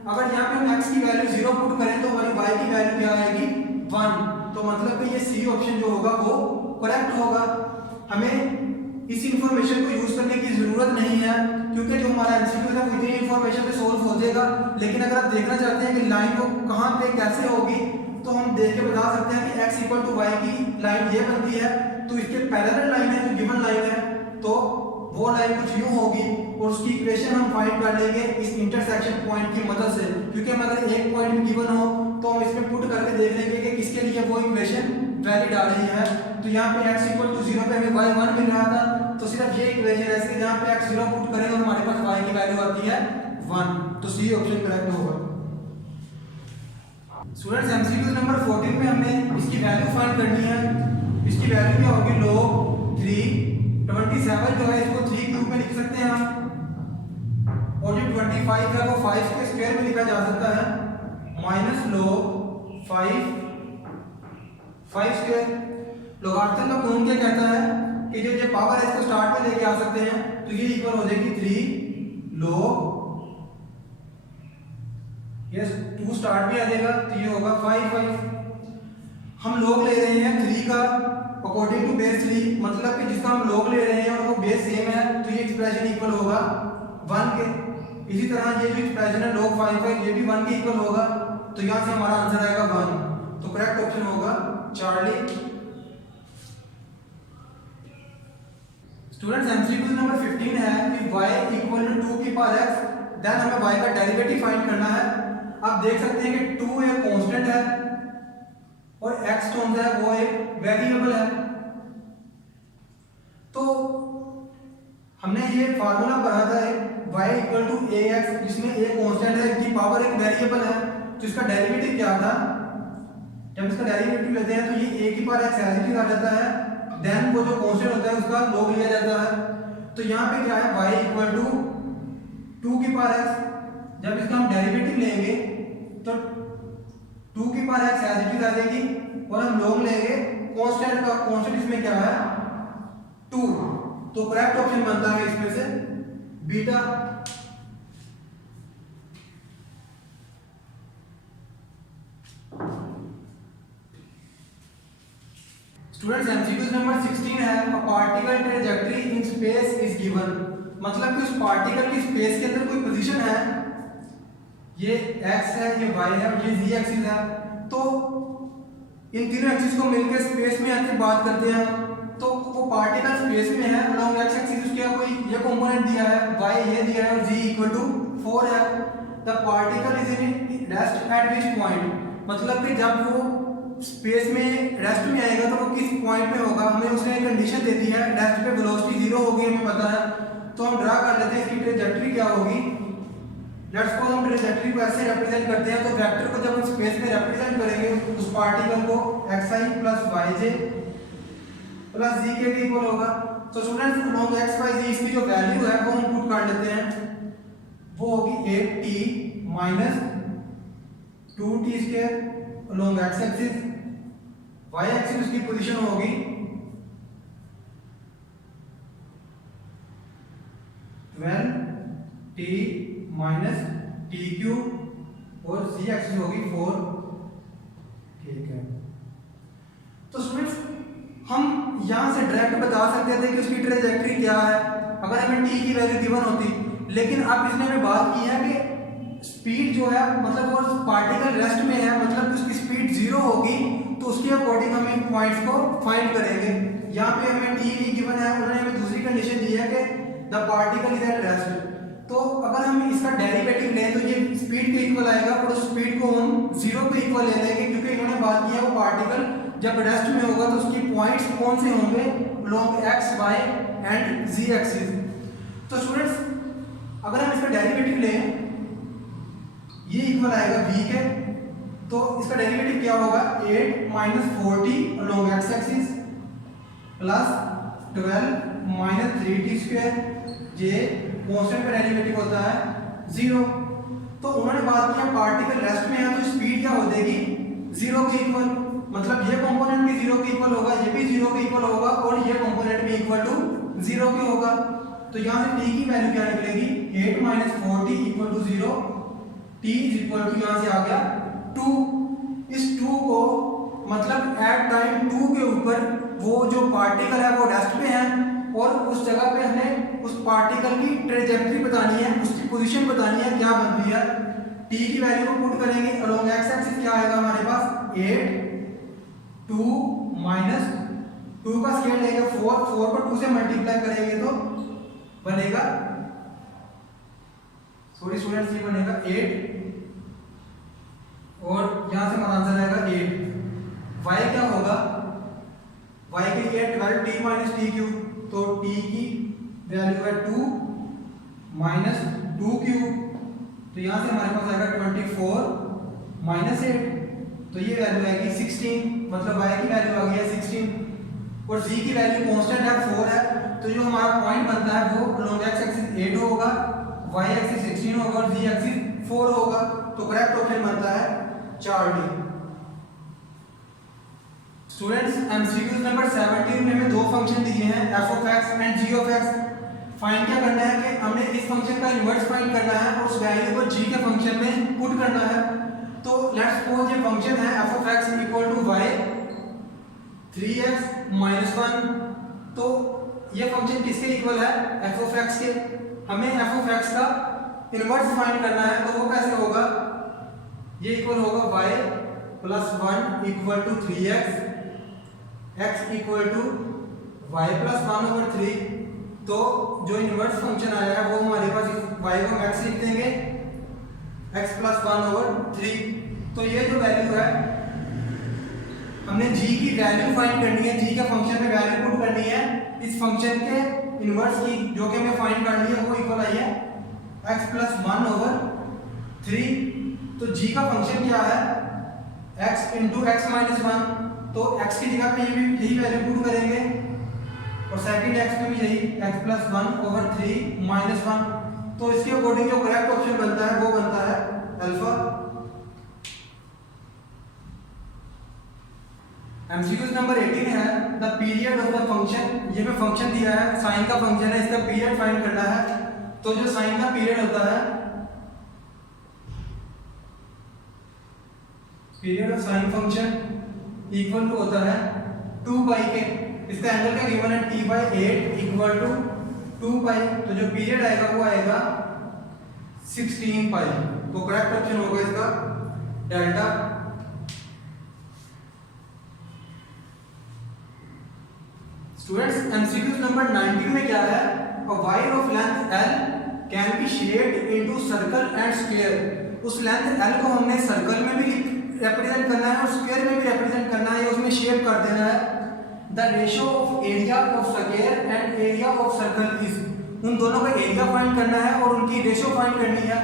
अगर यहाँ पे हम x की वैल्यू 0 पुट करें तो हमारी y की वैल्यू क्या आएगी 1, तो मतलब कि ये C ऑप्शन जो होगा वो करेक्ट होगा। हमें इस इंफॉर्मेशन को यूज करने की जरूरत नहीं है, क्योंकि जो हमारा एमसीक्यू है वो इतनी इंफॉर्मेशन पे सॉल्व हो जाएगा। लेकिन अगर आप देखना चाहते हैं कि लाइन को कहाँ पे कैसे होगी, तो हम देख के बता सकते हैं कि x इक्वल टू y की लाइन ये बनती है, तो इसके पैरेलल लाइन है जो गिवन लाइन है, तो वो लाइन कुछ यूं होगी और उसकी इक्वेशन हम फाइंड कर लेंगे इस इंटरसेक्शन पॉइंट की मदद से। क्योंकि अगर एक पॉइंट भी गिवन हो तो हम इसमें पुट करके देख लेंगे कि किसके लिए वो इक्वेशन वैलिड आ रही है। तो यहाँ पे x इक्वल टू 0 पे हमें y 1 मिल रहा था, तो सिर्फ ये इक्वेशन है इसके जहाँ पे x 0 पुट करें और हमारे पास y की वैल्यू आती है 1, तो सी ऑप्शन करेक्ट होगा। स्टूडेंट्स एमसीक्यू नंबर 14 में हमने इसकी वैल्यू फाइंड करनी है। इसकी वैल्यू क्या होगी, log 3 27 जो है इसको 3 क्यूब में लिख सकते हैं हम, और जो 25 है वो 5 के स्क्वायर में लिखा जा सकता है, माइनस log 5 स्क्वायर। लोगारिथम का कानून क्या कहता है कि जो पावर है इसको स्टार्ट में लेके आ सकते हैं, तो ये इक्वल हो जाएगी 3 log, यस 2 स्टार्ट भी आ जाएगा, तो ये होगा 5। हम log ले रहे हैं 3 का अकॉर्डिंग टू बेस 3, मतलब कि जिसका हम log ले रहे हैं और वो बेस सेम है, तो ये एक्सप्रेशन इक्वल होगा 1 के। इसी तरह ये जो एक्सप्रेशन है log 5 ये भी 1 के इक्वल होगा, तो यहाँ से हमारा आंसर आएगा 1, तो करेक्ट ऑप्शन होगा चार्ली। स्टूडेंट्स एमसीक्यू नंबर 15 है कि y इक्वल टू 2 की पावर x, देन हमें y का डेरिवेटिव फाइंड करना है। आप देख सकते हैं कि 2 एक कांस्टेंट है और x कौन सा है, वो एक वेरिएबल है। तो हमने ये फार्मूला पढ़ा था y इक्वल टू ax, जिसमें a कांस्टेंट है, इसकी पावर एक वेरिएबल है, तो इसका डेरिवेटिव क्या था, जब इसका डेरिवेटिव लेते हैं तो ये a की power x as it is आ जाता है, देन वो जो कांस्टेंट होता है उसका log लिया जाता है। तो यहाँ पे क्या है, y इक्वल टू 2 की पावर x, जब इसका हम डेरिवेटिव लेंगे तो 2 की power x as it is आ जाएगी, और हम log लेंगे कांस्टेंट का, कांस्टेंट इसमें क्या है 2, तो करेक्ट ऑप्शन बनता है इसमें से बीटा। स्टूडेंट्स एमसीक्यू नंबर 16 है, a particle trajectory in space is given, मतलब कि उस पार्टिकल की स्पेस के अंदर कोई पोजीशन है, ये x है, ये y है और ये z एक्सिस है। तो इन तीनों एक्सिस को मिलकर स्पेस में आके बात करते हैं, तो वो पार्टिकल स्पेस में है, अलोंग x एक्सिस उसका कोई ये कंपोनेंट दिया है, y ये दिया है और z इक्वल टू 4 है। The particle is in rest at which point, मतलब कि जब वो स्पेस में रेस्ट में आएगा तो वो किस पॉइंट में होगा, हमें उसने एक कंडीशन दे दी है, रेस्ट पे वेलोसिटी 0 होगी हमें पता है, तो हम ड्रा कर लेते हैं इसकी ट्रैजेक्टरी क्या होगी। लेट्स सपोज हम ट्रैजेक्टरी को ऐसे रिप्रेजेंट करते हैं, तो वेक्टर को जब हम स्पेस में रिप्रेजेंट करेंगे उस पार्टिकल को xi plus yj plus z के भी इक्वल होगा। तो students along x y z इसकी जो वैल्यू है वो हम पुट कर लेते हैं, वो होगी 8t minus 2t square along x axis, y axis उसकी पोजीशन होगी 12t माइनस टी क्यूब और z एक्सिस होगी 4, ठीक है। तो स्टूडेंट्स हम यहाँ से डायरेक्ट बता सकते थे कि उसकी ट्रैजेक्टरी क्या है अगर हमें t की वैल्यू गिवन होती, लेकिन अब इसने हमें बात की है कि स्पीड जो है, मतलब वो पार्टिकल रेस्ट में है, मतलब उसकी स्पीड 0 होगी, तो उसके अकॉर्डिंग हम इन पॉइंट्स को फाइंड करेंगे। यहाँ पे हमें t नहीं गिवन है, उन्होंने हमें दूसरी कंडीशन दी है कि the particle is at rest. तो अगर हम इसका डेरिवेटिव लें तो ये स्पीड के इक्वल आएगा, और उस स्पीड को हम 0 के इक्वल ले लेंगे, क्योंकि इन्होंने बात की है वो पार्टिकल जब रेस्ट में होगा तो उसकी पॉइंट्स कौन से होंगे, along x y and z axis. तो स्टूडेंट्स अगर हम इसका डेरिवेटिव लें, ये इक्वल आएगा v के, तो इसका डेरिवेटिव क्या होगा 8 minus 4t along x axis plus 12 minus 3t square, ये कांस्टेंट का डेरिवेटिव होता है 0। तो उन्होंने बात किया पार्टिकल रेस्ट में है तो स्पीड क्या हो जाएगी 0 के इक्वल, मतलब ये कंपोनेंट भी 0 के इक्वल होगा, ये भी 0 के इक्वल होगा, और ये कंपोनेंट भी इक्वल टू 0 के होगा। तो यहाँ से t की वैल्यू क्या निकलेगी 8 minus 4t equal to 0, t is equal to यहाँ से आ गया 2। इस 2 को मतलब एट टाइम 2 के ऊपर वो जो पार्टिकल है वो रेस्ट में है, और उस जगह पे हमें उस पार्टिकल की ट्रैजेक्टरी बतानी है, उसकी पोजीशन बतानी है क्या बनती है। t की वैल्यू को पुट करेंगे, अलोंग x एक्सिस क्या आएगा हमारे पास 8 2 माइनस 2 का स्क्वायर लेंगे 4 को 2 से मल्टीप्लाई करेंगे तो बनेगा, सॉरी स्टूडेंट्स ये बनेगा 8, और यहां से हमारा आंसर आएगा 8। y क्या होगा, y के लिए 12t माइनस टी क्यूब, तो t की वैल्यू है 2 माइनस 2 क्यूब तो यहाँ से हमारे पास आएगा 24 माइनस 8, तो ये वैल्यू आएगी 16, मतलब y की वैल्यू आ गई है 16 और z की वैल्यू कांस्टेंट है 4 है। तो जो हमारा पॉइंट बनता है वो अलोंग x एक्सिस 8 होगा, y एक्सिस 16 होगा और z एक्सिस 4 होगा। तो करेक्ट ऑप्शन बनता है 4D। स्टूडेंट्स एमसीक्यू नंबर 17 में हमें दो फंक्शन दिए हैं f of x and g of x। Find क्या करना है कि हमने इस फंक्शन का इनवर्स फाइंड करना है और उस वैल्यू को g के फंक्शन में पुट करना है। तो लेट्स सपोज ये फंक्शन है f of x equal to y 3x minus 1। तो ये फंक्शन किसके इक्वल है? f ऑफ x के। हमें f ऑफ x का इनवर्स फाइंड करना है, तो वो कैसे होगा? ये इक्वल होगा y plus 1 equal to 3x, x equal to y plus 1 over 3। तो जो इनवर्स फंक्शन आया है वो हमारे पास y को x लिख देंगे x प्लस 1 ओवर 3। तो ये जो वैल्यू है हमने g की वैल्यू फाइंड करनी है, g के फंक्शन में वैल्यू पुट करनी है इस फंक्शन के इनवर्स की, जो कि हमें फाइंड करनी है वो इक्वल आई है x प्लस 1 ओवर 3। तो g का फंक्शन क्या है? x into x minus 1। तो x की जगह पे यही वैल्यू पुट करेंगे और सेकंड x पे भी यही x प्लस 1 ओवर 3 माइनस 1। तो इसके अकॉर्डिंग जो करेक्ट ऑप्शन बनता है वो बनता है अल्फा। एमसीक्यू नंबर 18 है the period of the function. ये में फंक्शन दिया है, साइन का फंक्शन है, इसका पीरियड फाइंड करना है। तो जो साइन का पीरियड होता है, period of sine function equal to होता है 2 पाई के। इसका एंगल का गिवन है t/8 इक्वल टू 2 पाई। तो जो पीरियड आएगा वो आएगा 16 पाई। तो करेक्ट ऑप्शन होगा इसका डेल्टा। स्टूडेंट्स एमसीक्यू नंबर 19 में क्या है? A wire of length L can be shaped into circle and square. उस लेंथ L को हमने सर्कल में भी रिप्रेजेंट करना है और स्क्वायर में भी रिप्रेजेंट करना है, उसमें शेप कर देना है। The ratio of area of square and area of circle is. उन दोनों का एरिया फाइंड करना है और उनकी रेशियो फाइंड करनी है।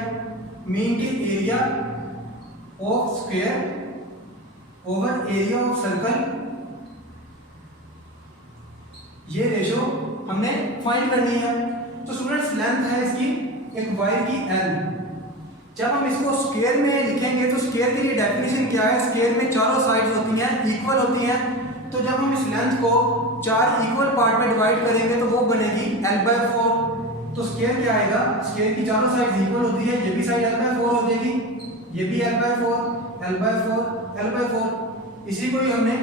मीन की area of square over area of circle, ये रेशियो हमने फाइंड करनी है। तो स्टूडेंट्स लेंथ है इसकी एक वायर की L। जब हम इसको स्क्वायर में लिखेंगे तो स्क्वायर के लिए डेफिनेशन क्या है? स्क्वायर में चारों साइड्स होती हैं इक्वल होती हैं। तो जब हम इस लेंथ को 4 इक्वल पार्ट में डिवाइड करेंगे तो वो बनेगी L/4। तो स्क्वायर क्या आएगा? स्क्वायर की चारों साइड्स इक्वल होती है, ये भी साइड L/4 हो जाएगी, ये भी L/4, L/4, L/4। इसी को ही हमने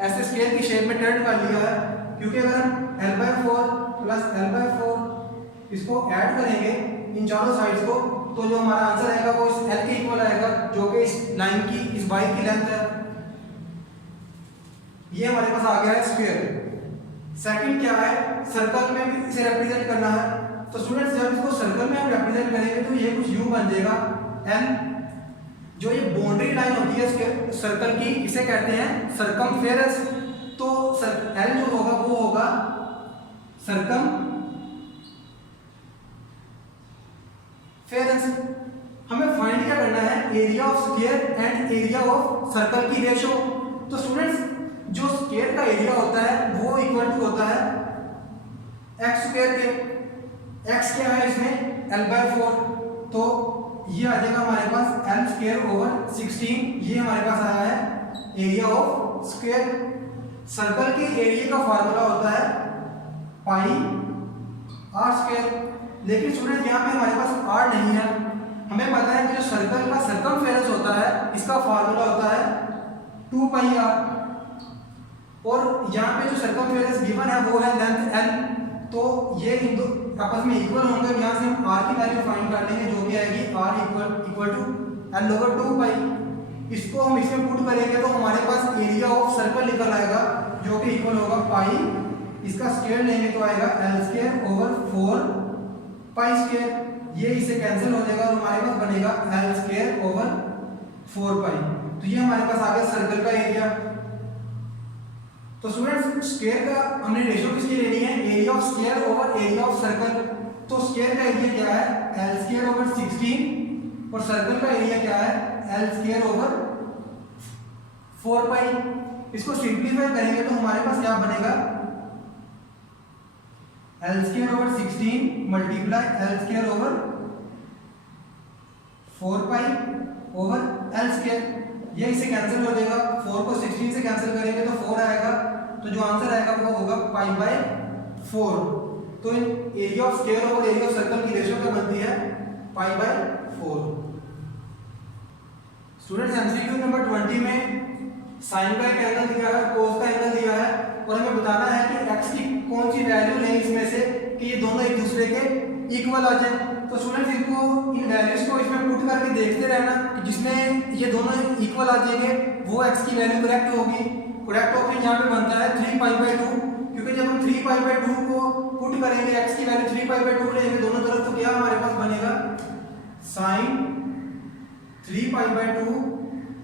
ऐसे स्क्वायर की शेप में टर्न कर लिया है, क्योंकि अगर हम L/4 प्लस L/4 इसको ऐड करेंगे इन चारों साइड्स को, तो जो हमारा आंसर आएगा वो इस L के इक्वल आएगा, जो कि इस लाइन की, इस वायर की लेंथ है। ये हमारे पास आ गया है स्क्वायर। सेकंड क्या है? सर्कल में भी इसे रिप्रेजेंट करना है। तो स्टूडेंट्स जब इसको सर्कल में हम रिप्रेजेंट करेंगे तो ये कुछ यूं बन जाएगा L। जो ये बाउंड्री लाइन होती है सर्कल की, इसे कहते हैं सर्कमफेरेंस। तो L जो होगा वो होगा सर्कमफेरेंस। हमें फाइंड क्या करना है? Area of square and area of circle की रेशियो। तो स्टूडेंट्स जो स्क्वायर का एरिया होता है वो इक्वल टू होता है एक्स स्क्वायर के। एक्स क्या है इसमें? L/4। तो ये आ जाएगा हमारे पास L स्क्वायर ओवर 16। ये हमारे पास आया है एरिया ऑफ स्क्वायर। सर्कल के एरिया का फार्मूला होता है पाई r स्क्वायर। लेकिन स्टूडेंट यहाँ पे हमारे पास r नहीं है। हमें पता है कि जो सर्कल का सर्कमफेरेंस होता है इसका फार्मूला होता है 2 पाई r। और यहाँ पे जो सर्कमफेरेंस गिवन है वो है लेंथ L। तो ये इन दो आपस में इक्वल होंगे। यहाँ से हम r की वैल्यू फाइंड कर लेंगे, जो कि आएगी r इक्वल टू L/2 पाई। इसको हम इसमें पुट करेंगे तो हमारे पास एरिया ऑफ सर्कल निकल आएगा, जो कि इक्वल होगा पाई। इसका स्क्वायर लेंगे तो आएगा L² ओवर 4 पाई स्क्वायर। ये इससे कैंसिल हो जाएगा और हमारे पास बनेगा L² ओवर 4 पाई। तो ये हमारे पास आ गया सर्कल का एरिया। तो स्टूडेंट्स स्क्वायर का हमने रेशियो किसकी लेनी है? Area of square over area of circle. तो स्क्वायर का एरिया क्या है? L² ओवर 16 और सर्कल का एरिया क्या है, एल स्क्वायर ओवर 4 पाई। इसको सिंप्लीफाई करेंगे तो हमारे पास क्या बनेगा, L square over 16 multiply L square over 4 pi over L square. ये इससे कैंसिल हो जाएगा, 4 को 16 से कैंसिल करेंगे तो 4 आएगा, तो जो आंसर आएगा वो होगा पाई बाय 4। तो इन area of square over area of circle की रेशियो क्या बनती है, pi by 4। Students MCQ number 20 में साइन का एक एंगल दिया है, कोस का एंगल दिया है, और हमें बताना है कि x की कौन सी वैल्यू लें इसमें से कि ये दोनों एक दूसरे के इक्वल आ जाए। तो स्टूडेंट्स इनको इन वैल्यूज को इसमें पुट करके देखते रहना कि जिसमें ये दोनों इक्वल आ जाएंगे वो x की वैल्यू करेक्ट होगी। करेक्ट ऑप्शन यहाँ पे बनता है 3 पाई बाय 2, क्योंकि जब हम 3 पाई बाय 2 को पुट करेंगे x की वैल्यू 3 पाई बाय 2 लेंगे दोनों तरफ, तो क्या हमारे पास बनेगा, sine 3 pi by 2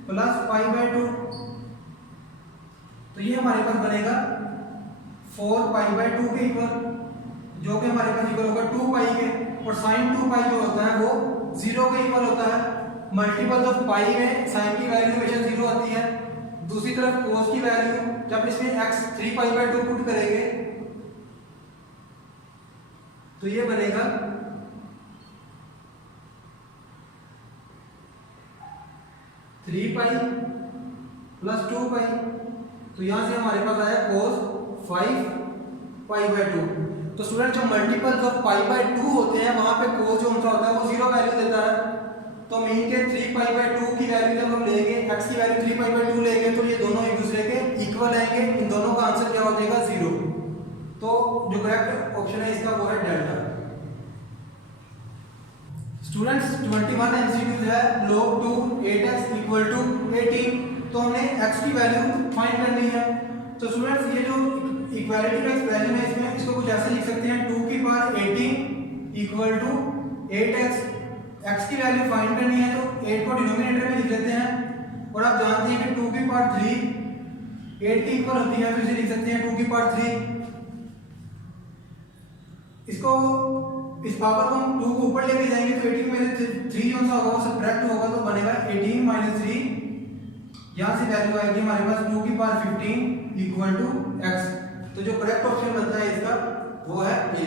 plus pi by 2, तो ये हमारे पास बनेगा 4 पाई बाय 2 के इक्वल, जो कि हमारे पास इक्वल होगा 2 पाई के। और साइन 2 पाई जो होता है वो 0 के इक्वल होता है। मल्टीपल ऑफ पाई में साइन की वैल्यू हमेशा 0 आती है। दूसरी तरफ कोस की वैल्यू जब इसमें x 3 पाई बाय 2 पुट करेंगे तो ये बनेगा 3 पाई प्लस 2 पाई, तो यहां से हमारे पास आया cos 5 पाई बाय 2। तो स्टूडेंट जो मल्टीपल्स ऑफ पाई बाय 2 होते हैं वहां पे cos जो उनका होता है वो 0 वैल्यू देता है। तो मीन के 3 पाई बाय 2 की वैल्यू जब हम लेंगे, x की वैल्यू 3 पाई बाय 2 लेंगे तो ये दोनों एक दूसरे के इक्वल आएंगे, इन दोनों का आंसर क्या हो जाएगा, 0। तो जो करेक्ट ऑप्शन है इसका वो है डेल्टा। स्टूडेंट्स 21 एमसीक्यू है, log 2 8x इक्वल टू 18। तो हमें x की वैल्यू फाइंड करनी है। तो स्टूडेंट्स ये जो इक्वालिटी का एक्सप्रेशन है इसमें इसको कुछ ऐसे लिख सकते हैं, 2 की power 18 equal to 8x। x की वैल्यू फाइंड करनी है तो 8 को डिनोमिनेटर में लिख लेते हैं, और आप जानते हैं कि 2 की पावर 3 8 की इक्वल होती है, तो इसे लिख सकते हैं 2 की पावर 3। इसको इस पावर को हम 2 को ऊपर लेके जाएंगे तो 18 में से 3 जो सा होगा वो सब्ट्रैक्ट होगा, तो बनेगा 18 माइनस 3। यहाँ से वैल्यू आएगी हमारे पास 2 की पावर 15 इक्वल टू x। तो जो करेक्ट ऑप्शन बनता है इसका वो है ए।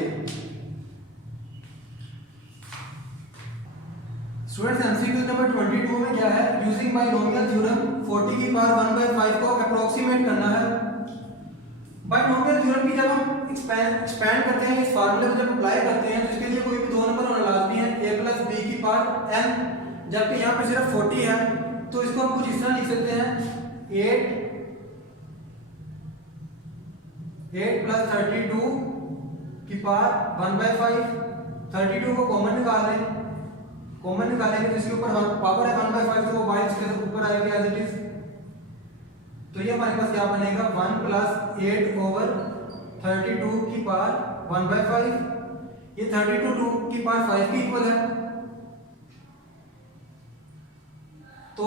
स्टूडेंट्स एमसीक्यू नंबर 22 में क्या है, यूजिंग बाइनोमियल थ्योरम 40 की पावर 1/5 को अप्रोक्सीमेट करना है। बाइनोमियल थ्योरम की जब हम एक्सपैंड करते हैं, इस फार्मूले को जब अप्लाई करते हैं तो इसके लिए कोई भी दो नंबर होना लाजमी है, a प्लस बी की पावर n, जबकि यहाँ पे सिर्फ 40 है। तो इसको हम कुछ इस तरह लिख सकते हैं 8 प्लस 32 की पावर 1/5। 32 को कॉमन निकाल लें, कॉमन निकालेंगे तो इसके ऊपर पावर है 1/5, तो वो बाई इसके ऊपर आएगी एज इट इज। तो ये हमारे पास क्या बनेगा, 1 प्लस 8 ओवर 32 की पावर 1/5। ये 32 2 की पावर 5 की इक्वल है। तो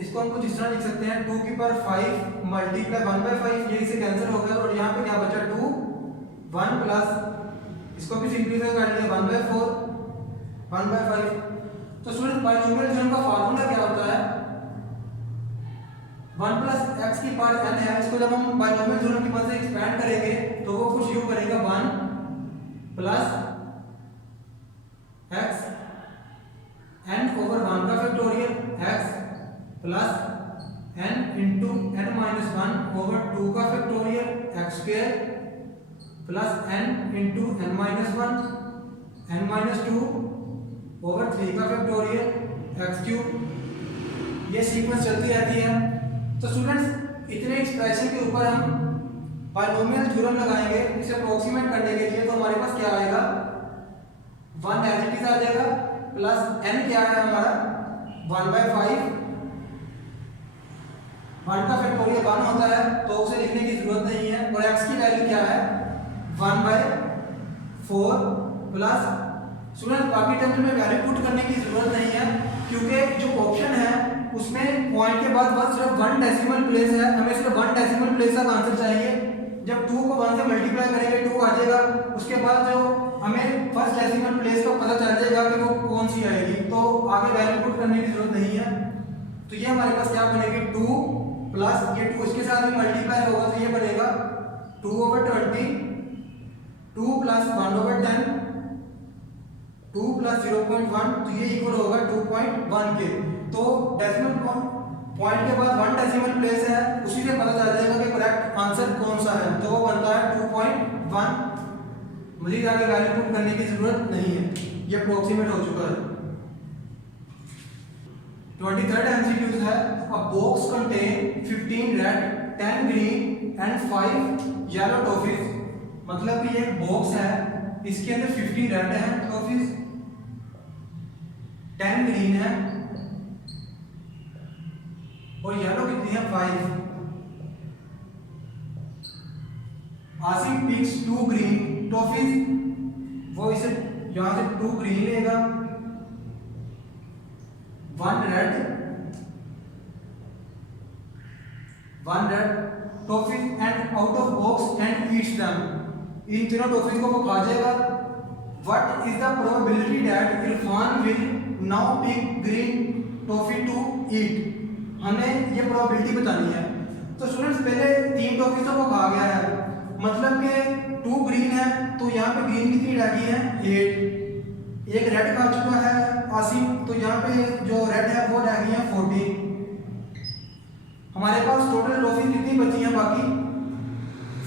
इसको हम कुछ इस तरह लिख सकते हैं, 2 की पावर 5 मल्टीप्लाई 1/5, ये इसे कैंसिल हो गया, और यहाँ पे क्या बचा 2 1 प्लस इसको भी सिंप्लीफाई कर लिया 1/4 1/5। तो स्टूडेंट बाइनोमियल थ्योरम का फार्मूला क्या होता है, 1 प्लस x की पावर n है। इसको जब हम बाइनोमियल थ्योरम की मदद से एक्सपेंड करेंगे तो वो कुछ यूं करेगा 1 प्लस x n ओवर 1 का factorial x plus n into n minus 1 over 2 का factorial x square plus n into n minus 1 n minus 2 over 3 का फैक्टोरियल x क्यूब। ये सीक्वेंस चलती रहती है। तो स्टूडेंट्स इतने एक्सप्रेशन के ऊपर हम बाइनोमियल थ्योरम लगाएंगे इसे अप्रोक्सीमेट करने के लिए, तो हमारे पास क्या आएगा, 1 एज इट इज आ जाएगा, प्लस n क्या है हमारा 1/5, 1 का फैक्टोरियल 1 होता है तो उसे लिखने की जरूरत नहीं है, और x की वैल्यू क्या है 1/4 प्लस। स्टूडेंट बाकी टर्म्स में वैल्यू पुट करने की जरूरत नहीं है, क्योंकि जो ऑप्शन है उसमें पॉइंट के बाद बस सिर्फ 1 डेसिमल प्लेस है, हमें सिर्फ 1 डेसिमल प्लेस का आंसर चाहिए। जब 2 को 1 से मल्टीप्लाई करेंगे 2 आ जाएगा, उसके बाद जो हमें फर्स्ट डेसिमल प्लेस का पता चल जाएगा कि वो कौन सी आएगी, तो आगे वैल्यू पुट करने की जरूरत नहीं है। तो ये हमारे पास क्या बनेगी 2 प्लस ये 2 इसके साथ में मल्टीप्लाई होगा तो ये बनेगा 2/20, 2 प्लस 1/10, 2 प्लस 0.1, तो ये इक्वल होगा 2.1 के। तो डेसिमल पॉइंट के बाद 1 डेसिमल प्लेस है, उसी से पता चल जाएगा कि करेक्ट आंसर कौन सा है, तो वो बनता है 2.1। मजीद आगे वैल्यू पुट करने की जरूरत नहीं है, ये अप्रोक्सीमेट हो चुका है। 23rd MCQ है अ box contain 15 red 10 green and 5 yellow toffees. मतलब कि ये एक बॉक्स है, इसके अंदर 15 रेड है टॉफीज, 10 ग्रीन है और येलो कितनी है 5। आसिम पिक्स 2 ग्रीन टॉफीज, वो इसे यहां से 2 ग्रीन लेगा, 1 red toffees and out of box and eats them. इन तीनों टॉफीज को वो खा जाएगा। What is the probability that Irfan will now pick green toffee to eat. हमें ये प्रोबेबिलिटी बतानी है। तो स्टूडेंट्स पहले 3 टॉफी तो वो खा गया है, मतलब कि 2 ग्रीन है, तो यहाँ पे ग्रीन कितनी रह गई है 8। एक रेड खा चुका है आसिम, तो यहाँ पे जो रेड है वो रह गई है 14। हमारे पास टोटल ट्रॉफी कितनी बची है बाकी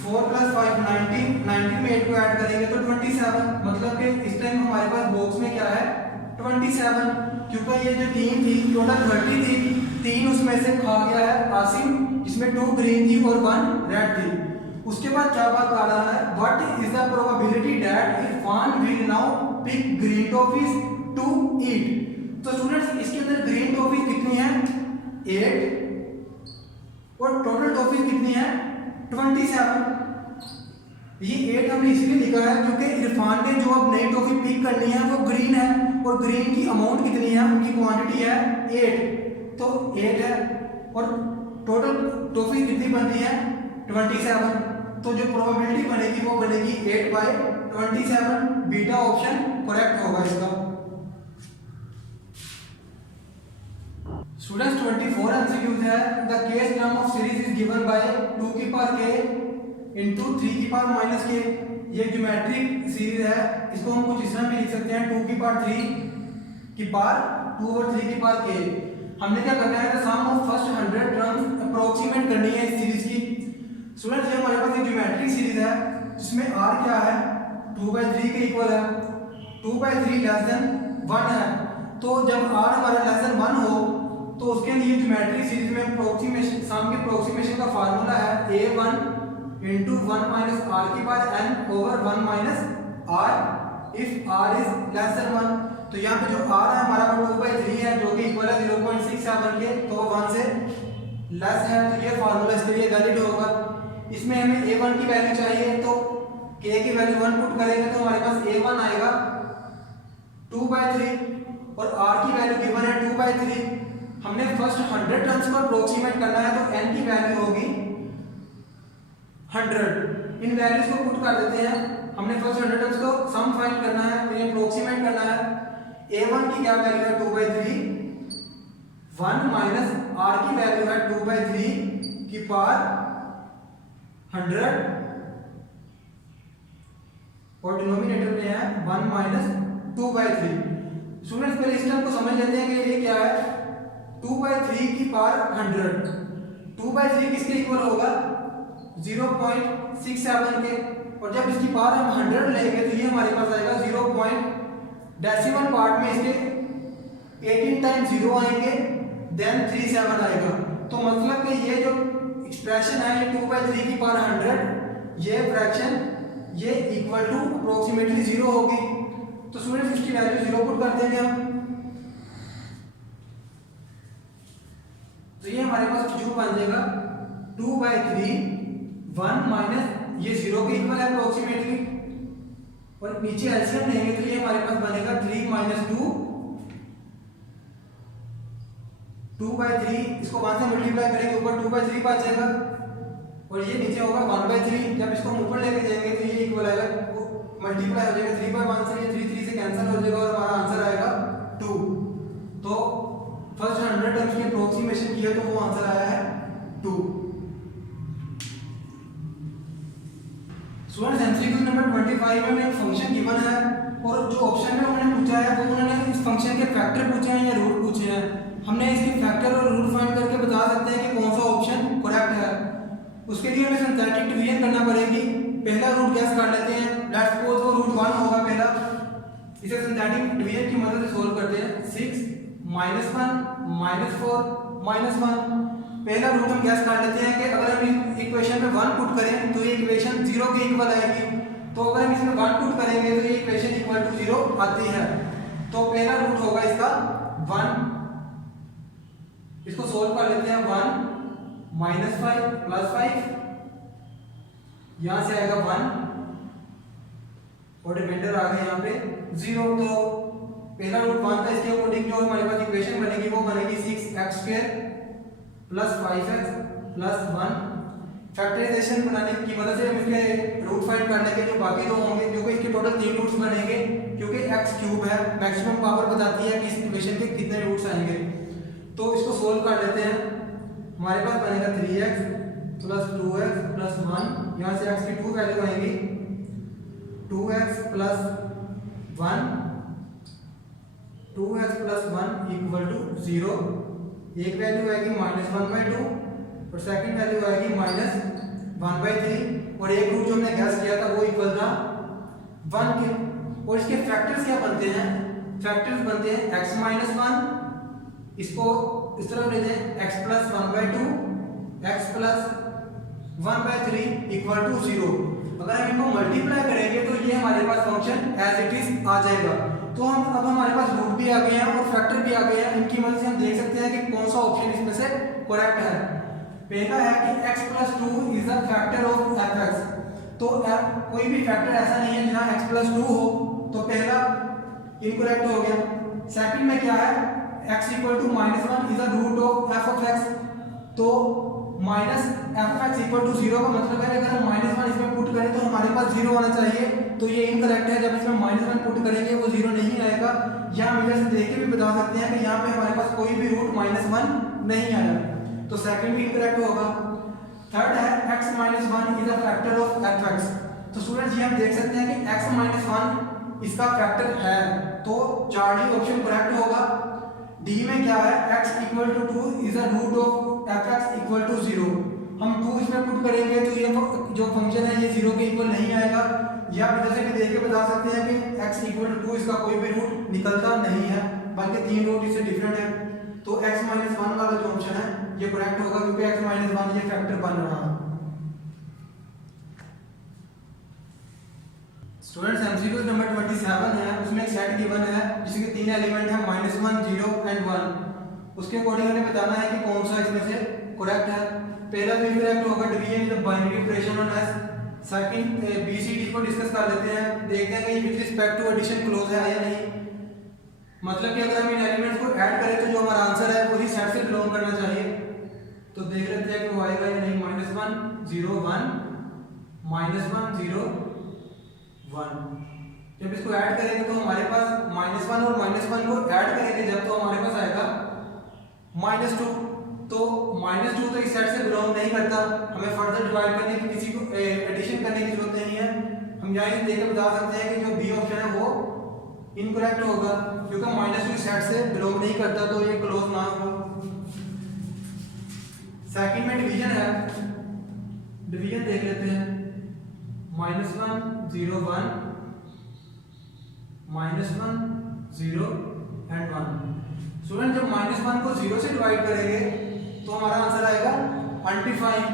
4 प्लस 5 19, 19 में 8 को ऐड करेंगे तो 27। मतलब कि इस टाइम हमारे पास बॉक्स में क्या है 27, क्योंकि ये जो 3 थी टोटल 30 थी, 3 उसमें से खा गया है आसिम, जिसमें 2 ग्रीन थी और 1 रेड थी। उसके बाद क्या बात आ रहा है, what is the probability that Irfan will now pick green toffees to eat. तो स्टूडेंट्स इसके अंदर ग्रीन टॉफीज कितनी है 8 और टोटल टॉफीज कितनी है 27। ये 8 हमने इसलिए लिखा है क्योंकि इरफान ने जो अब नई टॉफी पिक करनी है वो ग्रीन है, और ग्रीन की अमाउंट कितनी है, उनकी क्वांटिटी है 8, तो 8 है और टोटल टॉफी कितनी बनती है 27। तो जो प्रोबेबिलिटी बनेगी वो बनेगी 8/27। बीटा ऑप्शन करेक्ट होगा इसका। स्टूडेंट्स 24 MCQ है the case term of series is given bye 2 की पावर k into 3 की पावर माइनस k। ये ज्योमेट्रिक सीरीज है, इसको हम कुछ इस तरह भी लिख सकते हैं 2 की पावर 3 की पावर 2/3 की पावर k। हमने क्या करना है सम ऑफ फर्स्ट 100 टर्म्स अप्रोक्सीमेट करनी है इस सीरीज की। स्टूडेंट्स ये हमारे पास एक ज्योमेट्रिक सीरीज है जिसमें r क्या है 2/3 के इक्वल है, 2/3 लेस देन 1 है। तो जब r हमारा लेस देन 1 हो तो उसके लिए ज्योमेट्रिक सीरीज में अप्रोक्सीमेशन सम के अप्रोक्सीमेशन का फार्मूला है a1 into 1 minus r की power n over 1 minus r if r is less than 1। तो यहाँ पे जो r है हमारा वो 2/3 है जो कि इक्वल है 0.67 के, तो 1 से लेस है, तो ये फार्मूला इसके लिए वैलिड होगा। इसमें हमें a1 की वैल्यू चाहिए, तो k की वैल्यू 1 पुट करेंगे तो हमारे पास a1 आएगा 2/3 और r की वैल्यू गिवन है 2/3। हमने फर्स्ट 100 टर्म्स को अप्रोक्सीमेट करना है, तो n की वैल्यू होगी 100। इन वैल्यूज को पुट कर देते हैं। हमने फर्स्ट 100 टर्म्स को सम फाइंड करना है, तो ये अप्रोक्सीमेट करना है। a1 की क्या वैल्यू है 2/3, 1 माइनस r की वैल्यू है 2/3 की पावर 100 और डिनोमिनेटर में है 1 माइनस 2/3। स्टूडेंट्स पहले इस टर्म को समझ लेते हैं कि ये क्या है 2/3 की पावर 100। 2/3 किसके इक्वल होगा 0.67 के, और जब इसकी पावर हम 100 लेंगे तो ये हमारे पास आएगा 0. डेसिमल पार्ट में इसके 18 टाइम्स 0 आएंगे, देन 37 आएगा। तो मतलब कि ये जो एक्सप्रेशन है ये 2/3 की पावर 100, ये फ्रैक्शन ये इक्वल टू अप्रोक्सीमेटली 0 होगी। तो स्टूडेंट्स इसकी वैल्यू 0 पुट कर देंगे हम, तो ये हमारे पास जो बन जाएगा 2/3 1 माइनस ये 0 के इक्वल है अप्रोक्सीमेटली, और नीचे एलसीएम लेंगे तो ये हमारे पास बनेगा 3 माइनस 2 2/3। इसको 1 से मल्टीप्लाई करेंगे ऊपर 2/3 पा जाएगा, और ये नीचे होगा 1/3। जब इसको हम ऊपर लेके जाएंगे तो ये इक्वल आएगा मल्टीप्लाई हो जाएगा 3/1 से, ये 3 से कैंसिल हो जाएगा और हमारा आंसर आएगा 2। तो फर्स्ट 100 टर्म्स की अप्रोक्सीमेशन किया तो वो आंसर आया है 2। स्टूडेंट्स एमसीक्यू नंबर 25 में एक फंक्शन गिवन है और जो ऑप्शन में उन्होंने पूछा है वो उन्होंने इस फंक्शन के फैक्टर पूछे हैं या रूट पूछे हैं। हमने इसके फैक्टर और रूट फाइंड करके बता सकते हैं कि कौन सा ऑप्शन करेक्ट है। उसके लिए हमें सिंथेटिक डिवीजन करना पड़ेगी। पहला रूट गैस कर लेते हैं, लेट्स सपोज वो रूट 1 होगा पहला। इसे सिंथेटिक डिवीजन की मदद से सोल्व करते हैं। 6 -1 -4 -1। पहला रूट हम गैस कर लेते हैं कि अगर हम इक्वेशन में 1 पुट करें तो ये इक्वेशन 0 के इक्वल आएगी। तो अगर हम इसमें 1 पुट करेंगे तो ये इक्वेशन इक्वल टू 0 आती है। तो पहला रूट होगा इसका 1। इसको सोल्व कर लेते हैं। 1 -5 +5, यहां से आएगा 1 और रिमाइंडर आ गया यहाँ पे 0। तो पहला रूट 1 था, इसके अकॉर्डिंग जो हमारे पास इक्वेशन बनेगी वो बनेगी 6x² + 5x + 1। फैक्टराइजेशन बनाने की मदद से हम इसके रूट फाइंड करने के जो बाकी दो होंगे, क्योंकि इसके टोटल 3 रूट्स बनेंगे, क्योंकि x³ है, मैक्सिमम पावर बताती है कि इस इक्वेशन के कितने रूट्स आएंगे। तो इसको सोल्व कर लेते हैं। हमारे पास बनेगा 3x + 2x + 1। यहाँ से x की 2 वैल्यू आएगी, 2x + 1 = 0। एक वैल्यू आएगी -1/2 और सेकंड वैल्यू आएगी -1/3 और एक रूट जो हमने गैस किया था वो इक्वल था 1 के। और इसके फैक्टर्स क्या बनते हैं? फैक्टर्स बनते हैं x - 1, इसको इस तरफ लेते हैं x + 1/2 x + 1/3 = 0। अगर हम इनको मल्टीप्लाई करेंगे तो ये हमारे पास फंक्शन एज इट इज आ जाएगा। तो हम अब हमारे पास रूट भी आ गए हैं और फैक्टर भी आ गए हैं। इनकी मदद से हम देख सकते हैं कि कौन सा ऑप्शन इसमें से करेक्ट है। पहला है कि x + 2 is the factor of fx। तो कोई भी फैक्टर ऐसा नहीं है जहां x + 2 हो, तो पहला इनकरेक्ट हो गया। सेकंड में क्या है, x = -1 is the root of f of x। तो -fx = 0 का मतलब है अगर हम -1 इसमें पुट करें तो हमारे पास 0 आना चाहिए। तो ये इनकरेक्ट है, जब इसमें -1 पुट करेंगे वो 0 नहीं आएगा। यहाँ मिलर से देख के भी बता सकते हैं कि यहाँ पे हमारे पास कोई भी रूट -1 नहीं आया, तो सेकंड भी इनकरेक्ट होगा। थर्ड है x - 1 is the factor of fx। तो स्टूडेंट्स ये हम देख सकते हैं कि x - 1 इसका फैक्टर है, तो चार्ली ऑप्शन करेक्ट होगा। डी में क्या है, x = 2 is the root of fx = 0। हम 2 इसमें पुट करेंगे तो ये जो फंक्शन है ये 0 के इक्वल नहीं आएगा। या आप इधर से भी देख के बता सकते हैं कि x = 2 इसका कोई भी रूट निकलता नहीं है, बल्कि 3 रूट इससे डिफरेंट है। तो x - 1 वाला जो ऑप्शन है ये करेक्ट होगा, क्योंकि x - 1 ये फैक्टर बन रहा है। स्टूडेंट्स एमसीक्यू नंबर 27 है, उसमें एक सेट गिवन है जिसके 3 एलिमेंट है -1 0 और 1। उसके अकॉर्डिंग हमें बताना है कि कौन सा इसमें से करेक्ट है। पहला जो इनकरेक्ट होगा division is the binary operation on S. Second BCD को डिस्कस कर लेते हैं, देखते हैं कि with respect to addition close है या नहीं। मतलब कि अगर हम इन एलिमेंट्स को ऐड करें तो जो हमारा आंसर है वही सेट से बिलोंग करना चाहिए। तो देख लेते हैं कि वो आएगा या नहीं। -1 0 1 -1 0 1। जब इसको ऐड करेंगे तो हमारे पास -1 और -1 को ऐड करेंगे जब, तो हमारे पास आएगा -2। तो -2 तो इस सेट से बिलोंग नहीं करता, हमें फर्दर डिवाइड करने की, किसी को एडिशन करने की जरूरत नहीं है। हम यहाँ देख के बता सकते हैं कि जो बी ऑप्शन है वो इनकरेक्ट होगा, क्योंकि -2 इस सेट से बिलोंग नहीं करता, तो ये क्लोज ना हो। सेकंड में डिवीजन है, डिवीजन देख लेते हैं। -1 0 1 -1 0 and 1। स्टूडेंट जब -1 को 0 से डिवाइड करेंगे तो हमारा आंसर आएगा अनडिफाइंड।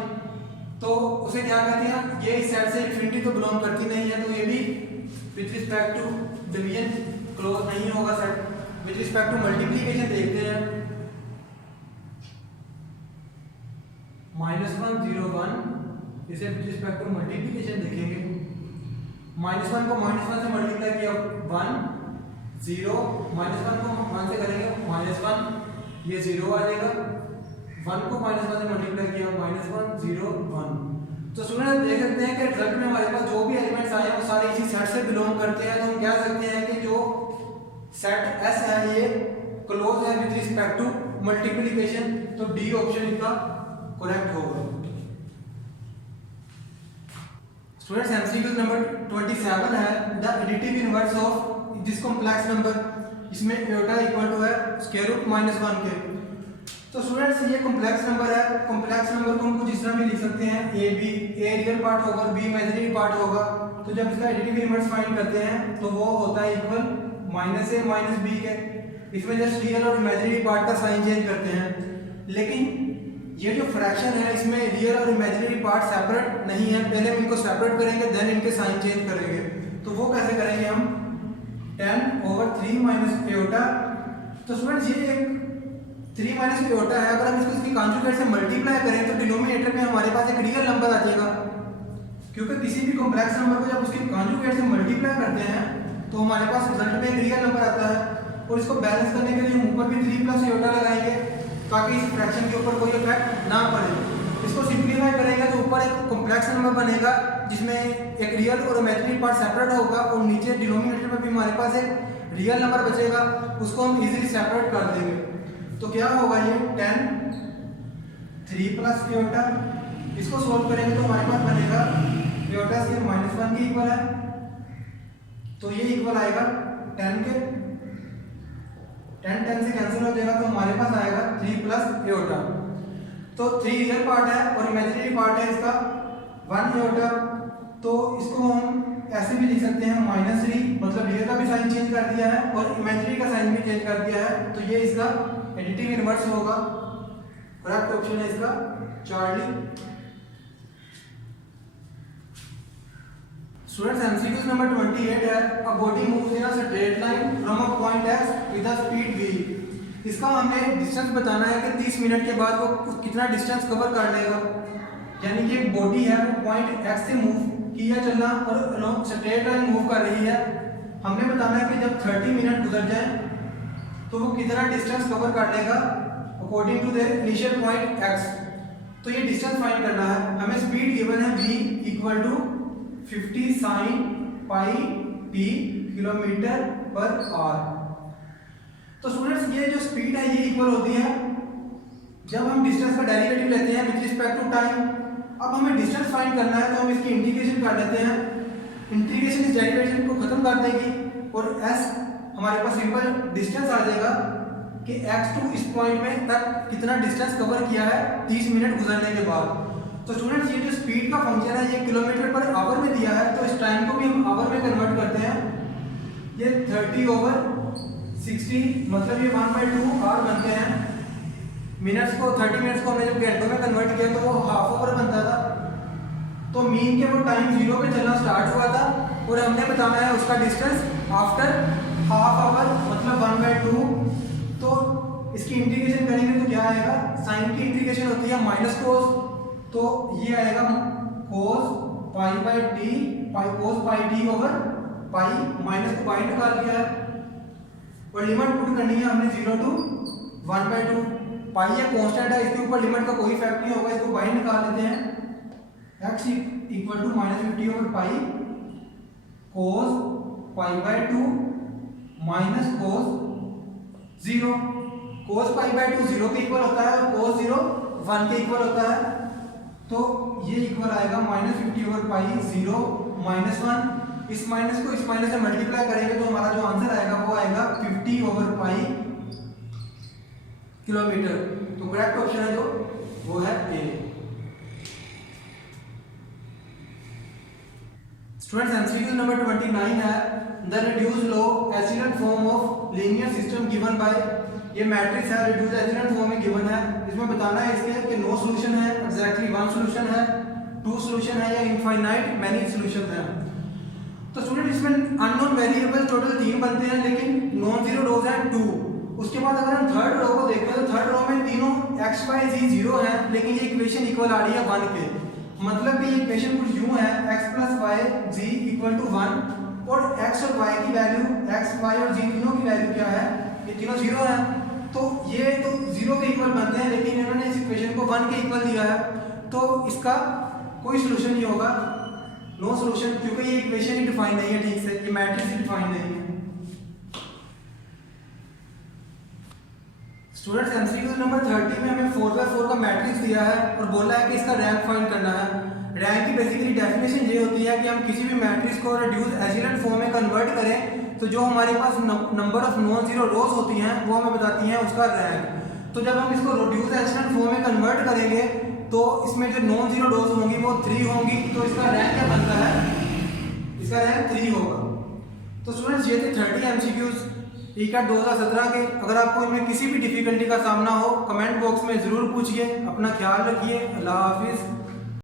तो उसे क्या कहते हैं, ये इस सेट से इनफिनिटी तो बिलोंग करती नहीं है, तो ये भी with respect to division close नहीं होगा set. With respect to multiplication देखते हैं। -1 0 1 इसे विद रिस्पेक्ट टू मल्टीप्लिकेशन देखेंगे। -1 को -1 से मल्टीप्लाई किया 1 0, -1 को 1 से करेंगे -1, ये 0 आ जाएगा। 1 को -1 से मल्टीप्लाई किया -1 0 1। तो स्टूडेंट देख सकते हैं कि रिजल्ट में हमारे पास जो भी एलिमेंट्स आए हैं वो सारे इसी सेट से बिलोंग करते हैं, तो हम कह सकते हैं कि जो सेट एस है ये क्लोज है विद रिस्पेक्ट टू मल्टीप्लिकेशन, तो डी ऑप्शन इसका करेक्ट होगा। स्टूडेंट्स एमसीक्यू नंबर 27 है the additive inverse of this complex number, इसमें एटा इक्वल टू है स्क्वायर रूट -1 के। तो स्टूडेंट्स ये कॉम्प्लेक्स नंबर है, कॉम्प्लेक्स नंबर को हम कुछ इस तरह भी लिख सकते हैं ए रियल पार्ट होगा और बी इमेजिनरी पार्ट होगा। तो जब इसका एडिटिव इनवर्स फाइंड करते हैं तो वो होता है इक्वल -a - b के। इसमें जस्ट रियल और इमेजिनरी पार्ट का साइन चेंज करते हैं, लेकिन ये जो फ्रैक्शन है इसमें रियल और इमेजिनरी पार्ट सेपरेट नहीं है, पहले हम इनको सेपरेट करेंगे देन इनके साइन चेंज करेंगे। तो वो कैसे करेंगे हम 10/3 - एटा। तो स्टूडेंट्स ये एक 3 - एटा है, अगर हम इसको इसकी कॉन्जुगेट से मल्टीप्लाई करें तो डिनोमिनेटर में हमारे पास एक रियल नंबर आ जाएगा, क्योंकि किसी भी कॉम्प्लेक्स नंबर को जब उसकी कॉन्जुगेट से मल्टीप्लाई करते हैं तो हमारे पास रिजल्ट में एक रियल नंबर आता है। और इसको बैलेंस करने के लिए हम ऊपर भी 3 + एटा लगाएंगे ताकि इस फ्रैक्शन के ऊपर कोई इफेक्ट ना पड़े। इसको सिंप्लीफाई करेंगे तो ऊपर एक कॉम्प्लेक्स नंबर बनेगा जिसमें एक रियल और इमेजिनरी पार्ट सेपरेट होगा और नीचे डिनोमिनेटर में भी हमारे पास एक रियल नंबर बचेगा, उसको हम इजीली सेपरेट कर देंगे। तो क्या होगा ये 10 3 + एटा। इसको सोल्व करेंगे तो हमारे पास बनेगा एटा स्क्वायर -1 के इक्वल है, तो ये इक्वल आएगा 10 के। 10 से कैंसिल हो जाएगा तो हमारे पास आएगा 3 + एटा। तो 3 रियल पार्ट है और इमेजिनरी पार्ट है इसका 1 एटा। तो इसको हम ऐसे भी लिख सकते हैं -3, मतलब रियल का भी साइन चेंज कर दिया है और इमेजिनरी का साइन भी चेंज कर दिया है, तो ये इसका एडिटिव इनवर्स होगा। करेक्ट ऑप्शन है इसका चार्ली। स्टूडेंट्स एमसीक्यू नंबर 28 है a body moves in a straight line from a point x with a speed v। इसका हमें डिस्टेंस बताना है कि 30 मिनट के बाद वो कितना डिस्टेंस कवर कर लेगा। यानी कि एक बॉडी है वो पॉइंट x से मूव किया चलना और अलोंग स्ट्रेट लाइन मूव कर रही है। हमने बताना है कि जब 30 मिनट गुजर जाए तो वो कितना डिस्टेंस कवर कर लेगा according to the initial point x। तो ये डिस्टेंस फाइंड करना है। हमें स्पीड गिवन है v equal to 50 sin πt km/h। तो स्टूडेंट्स ये जो स्पीड है ये इक्वल होती है जब हम डिस्टेंस का डेरिवेटिव लेते हैं विद रिस्पेक्ट टू टाइम। अब हमें डिस्टेंस फाइंड करना है तो हम इसकी इंटीग्रेशन कर लेते हैं। इंटीग्रेशन इस डेरिवेटिव को खत्म कर देगी और s हमारे पास सिंपल डिस्टेंस आ जाएगा कि x टू इस पॉइंट में तक कितना डिस्टेंस कवर किया है 30 मिनट गुजरने के बाद। तो स्टूडेंट्स ये जो स्पीड का फंक्शन है ये km/h में दिया है, तो इस टाइम को भी हम आवर में कन्वर्ट करते हैं। ये 30/60 मतलब ये 1/2 आवर बनते हैं। मिनट्स को 30 मिनट्स को हमने जब घंटों में कन्वर्ट किया तो वो हाफ आवर बनता था। तो मीन के वो टाइम 0 पे चलना स्टार्ट हुआ था और हमने बताना है उसका डिस्टेंस आफ्टर हाफ आवर मतलब 1/2। तो इसकी इंटीग्रेशन करेंगे तो क्या आएगा, साइन की इंटीग्रेशन होती है माइनस कोस, तो ये आएगा cos π/t cos πt over पाई, माइनस को बाई निकाल दिया है और लिमिट पुट करनी है हमने 0 to 1/2। पाई ये कांस्टेंट है, इसके ऊपर लिमिट का कोई इफेक्ट नहीं होगा, इसको बाई निकाल लेते हैं। x equal to -50 over pi cos π/2 minus cos 0। cos π/2 0 के इक्वल होता है और cos 0 1 के इक्वल होता है, तो ये इक्वल आएगा -50 ओवर पाई 0 -1। इस माइनस को इस माइनस से मल्टीप्लाई करेंगे तो हमारा जो आंसर आएगा वो आएगा 50 ओवर पाई किलोमीटर। तो करेक्ट ऑप्शन है जो वो है ए। स्टूडेंट्स एमसीक्यू नंबर 29 है the reduced row echelon form of linear system given by, ये मैट्रिक्स है रिड्यूस्ड एसिडन फॉर्म में गिवन है। इसमें बताना है इसके कि नो सॉल्यूशन है, एग्जैक्टली 1 सॉल्यूशन है, 2 सॉल्यूशन है या इनफाइनाइट मैनी सॉल्यूशन है। तो स्टूडेंट इसमें अननोन वेरिएबल टोटल 3 बनते हैं लेकिन नॉन जीरो रोज हैं 2। उसके बाद अगर हम थर्ड रो को देखें तो थर्ड रो में तीनों x y z 0 है, लेकिन ये इक्वेशन इक्वल आ रही है 1 के। मतलब कि ये इक्वेशन कुछ यूं है x + y z = 1 और x और y की वैल्यू x y और z तीनों की वैल्यू क्या है, ये तीनों 0 है। तो ये तो 0 के इक्वल बनते हैं लेकिन इन्होंने इस इक्वेशन को 1 के इक्वल दिया है, तो इसका कोई सॉल्यूशन नहीं होगा। नो सोल्यूशन, क्योंकि ये इक्वेशन ही डिफाइन नहीं है ठीक से, ये मैट्रिक्स ही डिफाइन नहीं है। स्टूडेंट्स एमसीक्यू नंबर 30 में हमें 4x4 का मैट्रिक्स दिया है और बोला है कि इसका रैंक फाइंड करना है। रैंक की बेसिकली डेफिनेशन ये होती है कि हम किसी भी मैट्रिक्स को रिड्यूस एशेलेंट फॉर्म में कन्वर्ट करें तो जो हमारे पास number of non zero rows होती हैं वो हमें बताती हैं उसका रैंक। तो जब हम इसको रिड्यूस एशेलेंट फॉर्म में कन्वर्ट करेंगे तो इसमें जो नॉन जीरो रोज होंगी वो 3 होंगी, तो इसका रैंक क्या बनता है, इसका रैंक 3 होगा। तो स्टूडेंट्स ये थे 30 एमसीक्यूज ईकैट 2017 के। अगर आपको इनमें किसी भी डिफिकल्टी का सामना हो कमेंट बॉक्स में ज़रूर पूछिए। अपना ख्याल रखिए। अल्लाह हाफिज़।